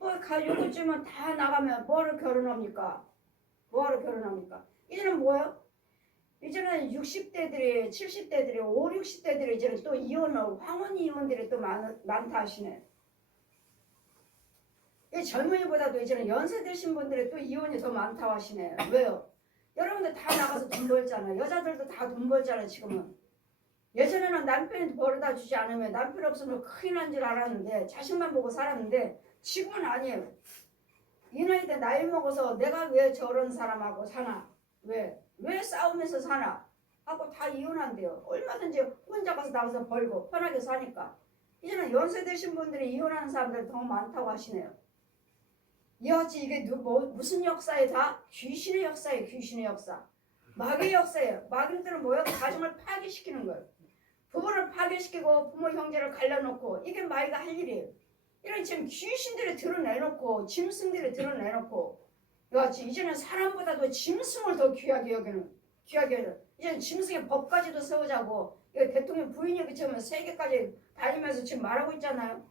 요것쯤은 다 나가면 뭐를 결혼합니까? 뭐하러 결혼합니까? 이제는 뭐예요? 이제는 60대들이 70대들이 5, 60대들이 이제는 또 이혼을 황혼 이혼들이 또 많다 하시네. 이 젊은이보다도 이제는 연세 드신 분들이 또 이혼이 더 많다고 하시네. 왜요? 여러분들 다 나가서 돈 벌잖아요. 여자들도 다 돈 벌잖아요. 지금은. 예전에는 남편이 벌어다 주지 않으면 남편 없으면 큰일 난 줄 알았는데 자식만 보고 살았는데 지금은 아니에요. 이 나이 때 나이 먹어서 내가 왜 저런 사람하고 사나? 왜 싸우면서 사나? 하고 다 이혼한대요. 얼마든지 혼자 가서 나가서 벌고 편하게 사니까. 이제는 연세 드신 분들이 이혼하는 사람들 더 많다고 하시네요. 이어지 이게 무슨 역사에 다? 귀신의 역사예요. 귀신의 역사. 마귀의 역사예요. 마귀들은 뭐예요? 가정을 파괴시키는 거예요. 부부를 파괴시키고 부모 형제를 갈라놓고 이게 마귀가 할 일이에요. 이런 지금 귀신들이 드러내놓고 짐승들이 드러내놓고 이어지 이제는 사람보다도 짐승을 더 귀하게 여기는 이제는 짐승의 법까지도 세우자고 이거 대통령 부인이 그치면 세계까지 다니면서 지금 말하고 있잖아요.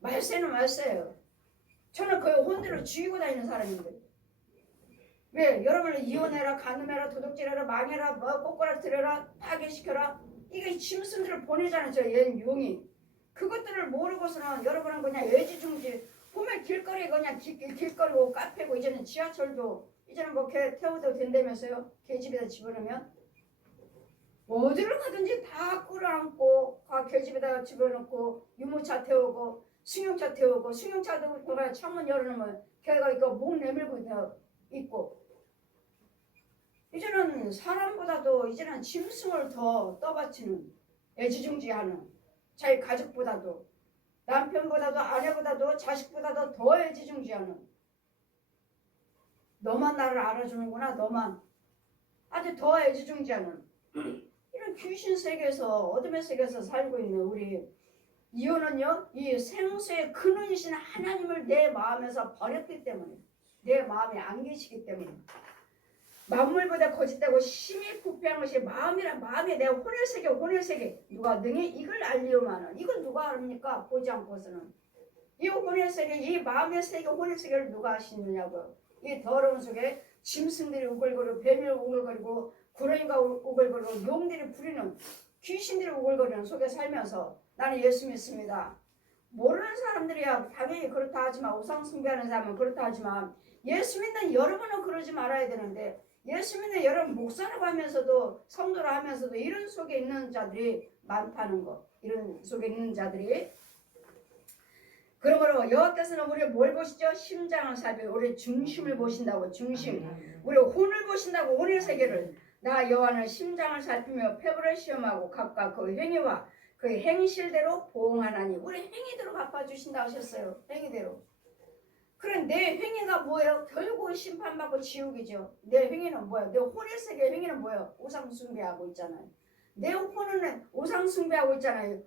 말세는 말세예요. 저는 거의 혼대로 죽이고 다니는 사람인데 왜? 여러분을 이혼해라 간음해라 도둑질해라 망해라 꼬꼬라뜨려라 파괴시켜라 이게 짐승들을 보내잖아요. 저 옛 용이 그것들을 모르고서는 여러분은 그냥 애지중지 보면 길거리에 그냥 길거리고 카페고 이제는 지하철도 이제는 뭐 개 태워도 된다면서요. 개집에다 집어넣으면 어디를 가든지 다 끌어안고 개집에다 집어넣고 유모차 태우고 승용차 태우고 승용차도 그냥 창문 열어놓으면 걔가 이거 목 내밀고 있고 이제는 사람보다도 이제는 짐승을 더 떠받치는 애지중지하는 자기 가족보다도 남편보다도 아내보다도 자식보다도 더 애지중지하는 너만 나를 알아주는구나 너만 아주 더 애지중지하는 이런 귀신 세계에서 어둠의 세계에서 살고 있는 우리 이혼은요, 이 생수의 근원이신 하나님을 내 마음에서 버렸기 때문에, 내 마음에 안 계시기 때문에, 만물보다 거짓되고 심히 부패한 것이 마음에 내 혼의 세계, 누가 능히 이걸 알리오마는, 이걸 누가 압니까? 보지 않고서는. 이 혼의 세계, 이 마음의 세계, 혼의 세계를 누가 아시느냐고요. 이 더러운 속에 짐승들이 우글거리고, 뱀이 우글거리고, 구렁이가 우글거리고, 용들이 부리는, 귀신들이 우글거리는 속에 살면서, 나는 예수 믿습니다. 모르는 사람들이야 당연히 그렇다 하지만 우상 숭배하는 사람은 그렇다 하지만 예수 믿는 여러분은 그러지 말아야 되는데 예수 믿는 여러분 목사라고 하면서도 성도라 하면서도 이런 속에 있는 자들이 많다는 거. 이런 속에 있는 자들이 그러므로 여호와께서는 우리 뭘 보시죠? 심장을 살피고 우리 중심을 보신다고 중심. 우리 혼을 보신다고 혼의 세계를 나 여호와는 심장을 살피며 폐부를 시험하고 각각 그 행위와 그 행실대로 보응하나니 우리 행위대로 갚아주신다 하셨어요. 행위대로. 그럼 내 행위가 뭐예요? 결국 심판받고 지옥이죠. 내 행위는 뭐예요? 내 혼의 세계 행위는 뭐예요? 우상 숭배하고 있잖아요. 내 혼은 우상 숭배하고 있잖아요.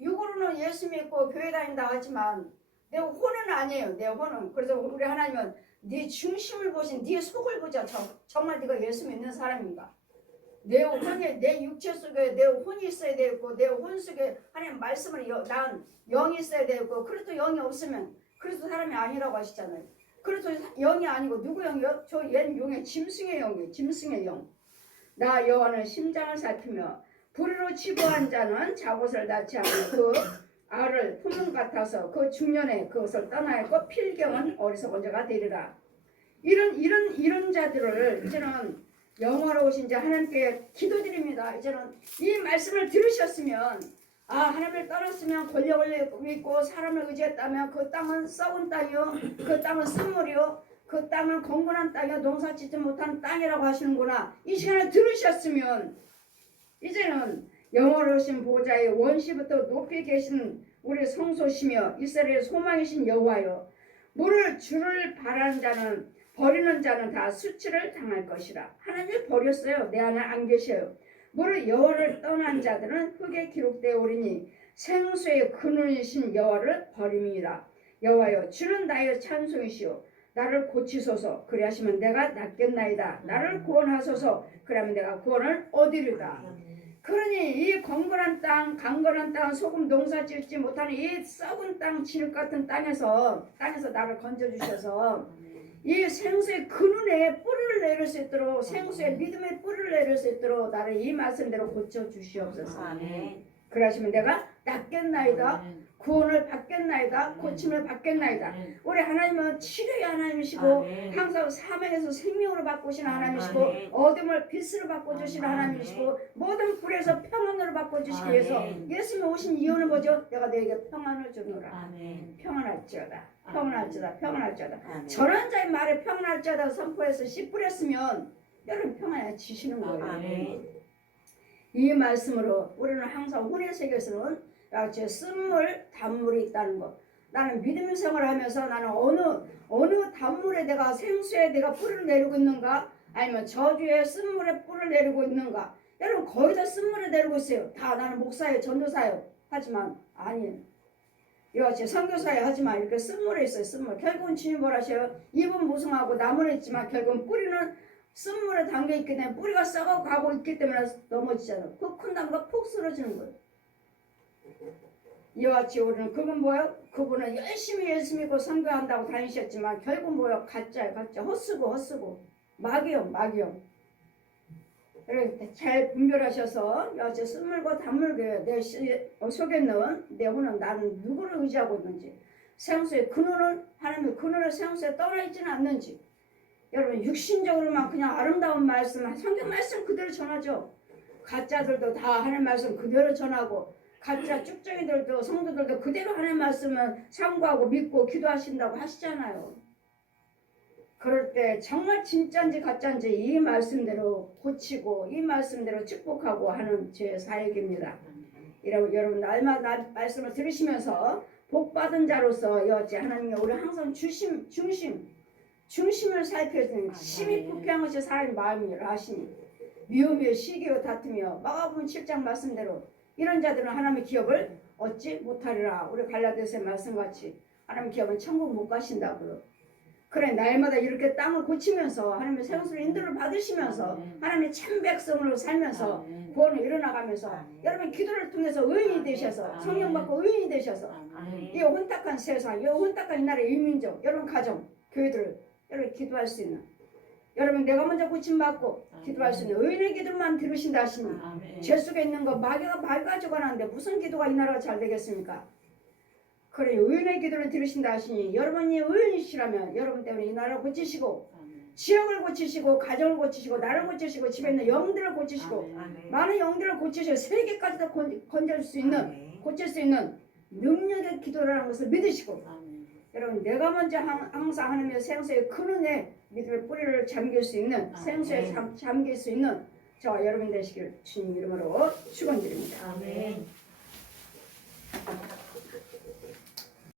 육으로는 예수 믿고 교회 다닌다 하지만 내 혼은 아니에요. 내 혼은. 그래서 우리 하나님은 네 중심을 보신 네 속을 보자. 정말 네가 예수 믿는 사람인가? 내 혼에 내 육체 속에 내 혼이 있어야 되고 내 혼 속에 하나님 말씀을 낳은 영이 있어야 되고 그래도 영이 없으면 그래도 사람이 아니라고 하시잖아요. 그래도 영이 아니고 누구 영이요? 저 옛 용의 짐승의 영이에요. 짐승의 영. 나 여호와는 심장을 살피며 불으로 치부한 자는 자곳을 낳지 않고 그 알을 품은 같아서 그 중년에 그것을 떠나있고 필경은 어리석은 자가 되리라. 이런 자들을 이제는 영화로우신 자 하나님께 기도드립니다. 이제는 이 말씀을 들으셨으면 하나님을 떠났으면 권력을 믿고 사람을 의지했다면 그 땅은 썩은 땅이요 그 땅은 쓴물이요 그 땅은 건건한 땅이야 농사 짓지 못한 땅이라고 하시는구나. 이 시간에 들으셨으면 이제는 영원하신 보좌의 원시부터 높이 계신 우리 성소시며 이스라엘의 소망이신 여호와여, 물을 주를 바라는 자는 버리는 자는 다 수치를 당할 것이라. 하나님이 버렸어요. 내 안에 안 계셔요. 물을 여호와를 떠난 자들은 흙에 기록되어 오리니 생수의 근원이신 여호와를 버림이라. 여호와여, 주는 나의 찬송이시오. 나를 고치소서. 그리하시면 내가 낫겠나이다. 나를 구원하소서. 그러면 내가 구원을 얻으리다. 그러니 이 건건한 땅, 강건한 땅, 소금 농사 짓지 못하는 이 썩은 땅, 진흙 같은 땅에서 나를 건져주셔서 이 생수의 근원에 뿌리를 내릴 수 있도록, 생수의 믿음의 뿌리를 내릴 수 있도록 나를 이 말씀대로 고쳐주시옵소서. 그러시면 내가 낫겠나이다. 구원을 받겠나이다. 고침을 받겠나이다. 우리 하나님은 치료의 하나님이시고 항상 사명에서 생명으로 바꾸시는 하나님이시고 어둠을 빛으로 바꿔주시는 하나님이시고 모든 불에서 평안으로 바꿔주시기 위해서 예수님이 오신 이유는 뭐죠? 내가 너에게 평안을 주노라. 평안할지어다. 평안할지어다. 평안할지어다. 전한 자의 말에 평안할지어다 선포해서 씨 뿌렸으면 여러분 평안해지시는 거예요. 이 말씀으로 우리는 항상 혼의 세계에서는 제 쓴물, 단물이 있다는 것. 나는 믿음 생활을 하면서 나는 어느 단물에 내가 생수에 내가 뿌리를 내리고 있는가? 아니면 저주에 쓴물에 뿌리를 내리고 있는가? 여러분 거의 다 쓴물에 내리고 있어요. 다 나는 목사예요, 전도사예요. 하지만 아니에요. 이같이 선교사예요. 하지만 이렇게 쓴물에 있어요. 쓴물. 결국은 주님 뭐라 하셔요? 잎은 무성하고 나무는 있지만 결국은 뿌리는 쓴물에 담겨있기 때문에 뿌리가 썩어가고 있기 때문에 넘어지잖아요. 그 큰 나무가 푹 쓰러지는 거예요. 이와 같이 우리는 그건 뭐예요? 그분은 열심히 믿고 선교한다고 다니셨지만 결국 뭐예요? 가짜예요. 가짜. 헛쓰고 마귀요. 그래 잘 분별하셔서 여제 쓴물과 단물교회 내 속에 있는 내 혼은 나는 누구를 의지하고 있는지, 생수의 근원은 하나님의 근원을 생수에 떠나 있지는 않는지, 여러분 육신적으로만 그냥 아름다운 말씀, 성경 말씀 그대로 전하죠. 가짜들도 다 하나님 말씀 그대로 전하고 가짜 쭉정이들도 성도들도 그대로 하나님 말씀을 상고하고 믿고 기도하신다고 하시잖아요. 그럴 때 정말 진짜인지 가짜인지 이 말씀대로 고치고 이 말씀대로 축복하고 하는 제 사역입니다. 여러분 날마다 말씀을 들으시면서 복받은 자로서 여제 하나님이 우리 항상 중심을 살펴주는 심히 부패한 것이 사람의 마음이라 하시니 미움이요 시기요 다투며 마가복음 7장 말씀대로 이런 자들은 하나님의 기업을 얻지 못하리라. 우리 갈라디아서의 말씀같이 하나님의 기업은 천국 못 가신다고요. 그래 날마다 이렇게 땅을 고치면서 하나님의 생수를 인도를 받으시면서 하나님의 참 백성으로 살면서 구원을 이뤄나가면서 여러분 기도를 통해서 의인이 되셔서 성령 받고 의인이 되셔서 이 혼탁한 세상, 이 혼탁한 이 나라의 이민족, 여러분 가정, 교회들 여러분 기도할 수 있는, 여러분 내가 먼저 고침받고 기도할 수 있는 의인의 기도만 들으신다 하시니 죄 속에 있는 거 마귀가 죽어나는데 무슨 기도가 이 나라가 잘 되겠습니까? 그래 의인의 기도를 들으신다 하시니 여러분이 의인이시라면 여러분 때문에 이 나라를 고치시고 지역을 고치시고 가정을 고치시고 나를 고치시고 집에 있는 영들을 고치시고 많은 영들을 고치시고 세계까지도 건질 수 있는 고칠 수 있는 능력의 기도라는 것을 믿으시고 여러분 내가 먼저 항상 하나님의 생수의 근원에 믿음의 뿌리를 잠길 수 있는 생수에 잠길 수 있는 저와 여러분 되시길 주님 이름으로 축원드립니다. 아멘.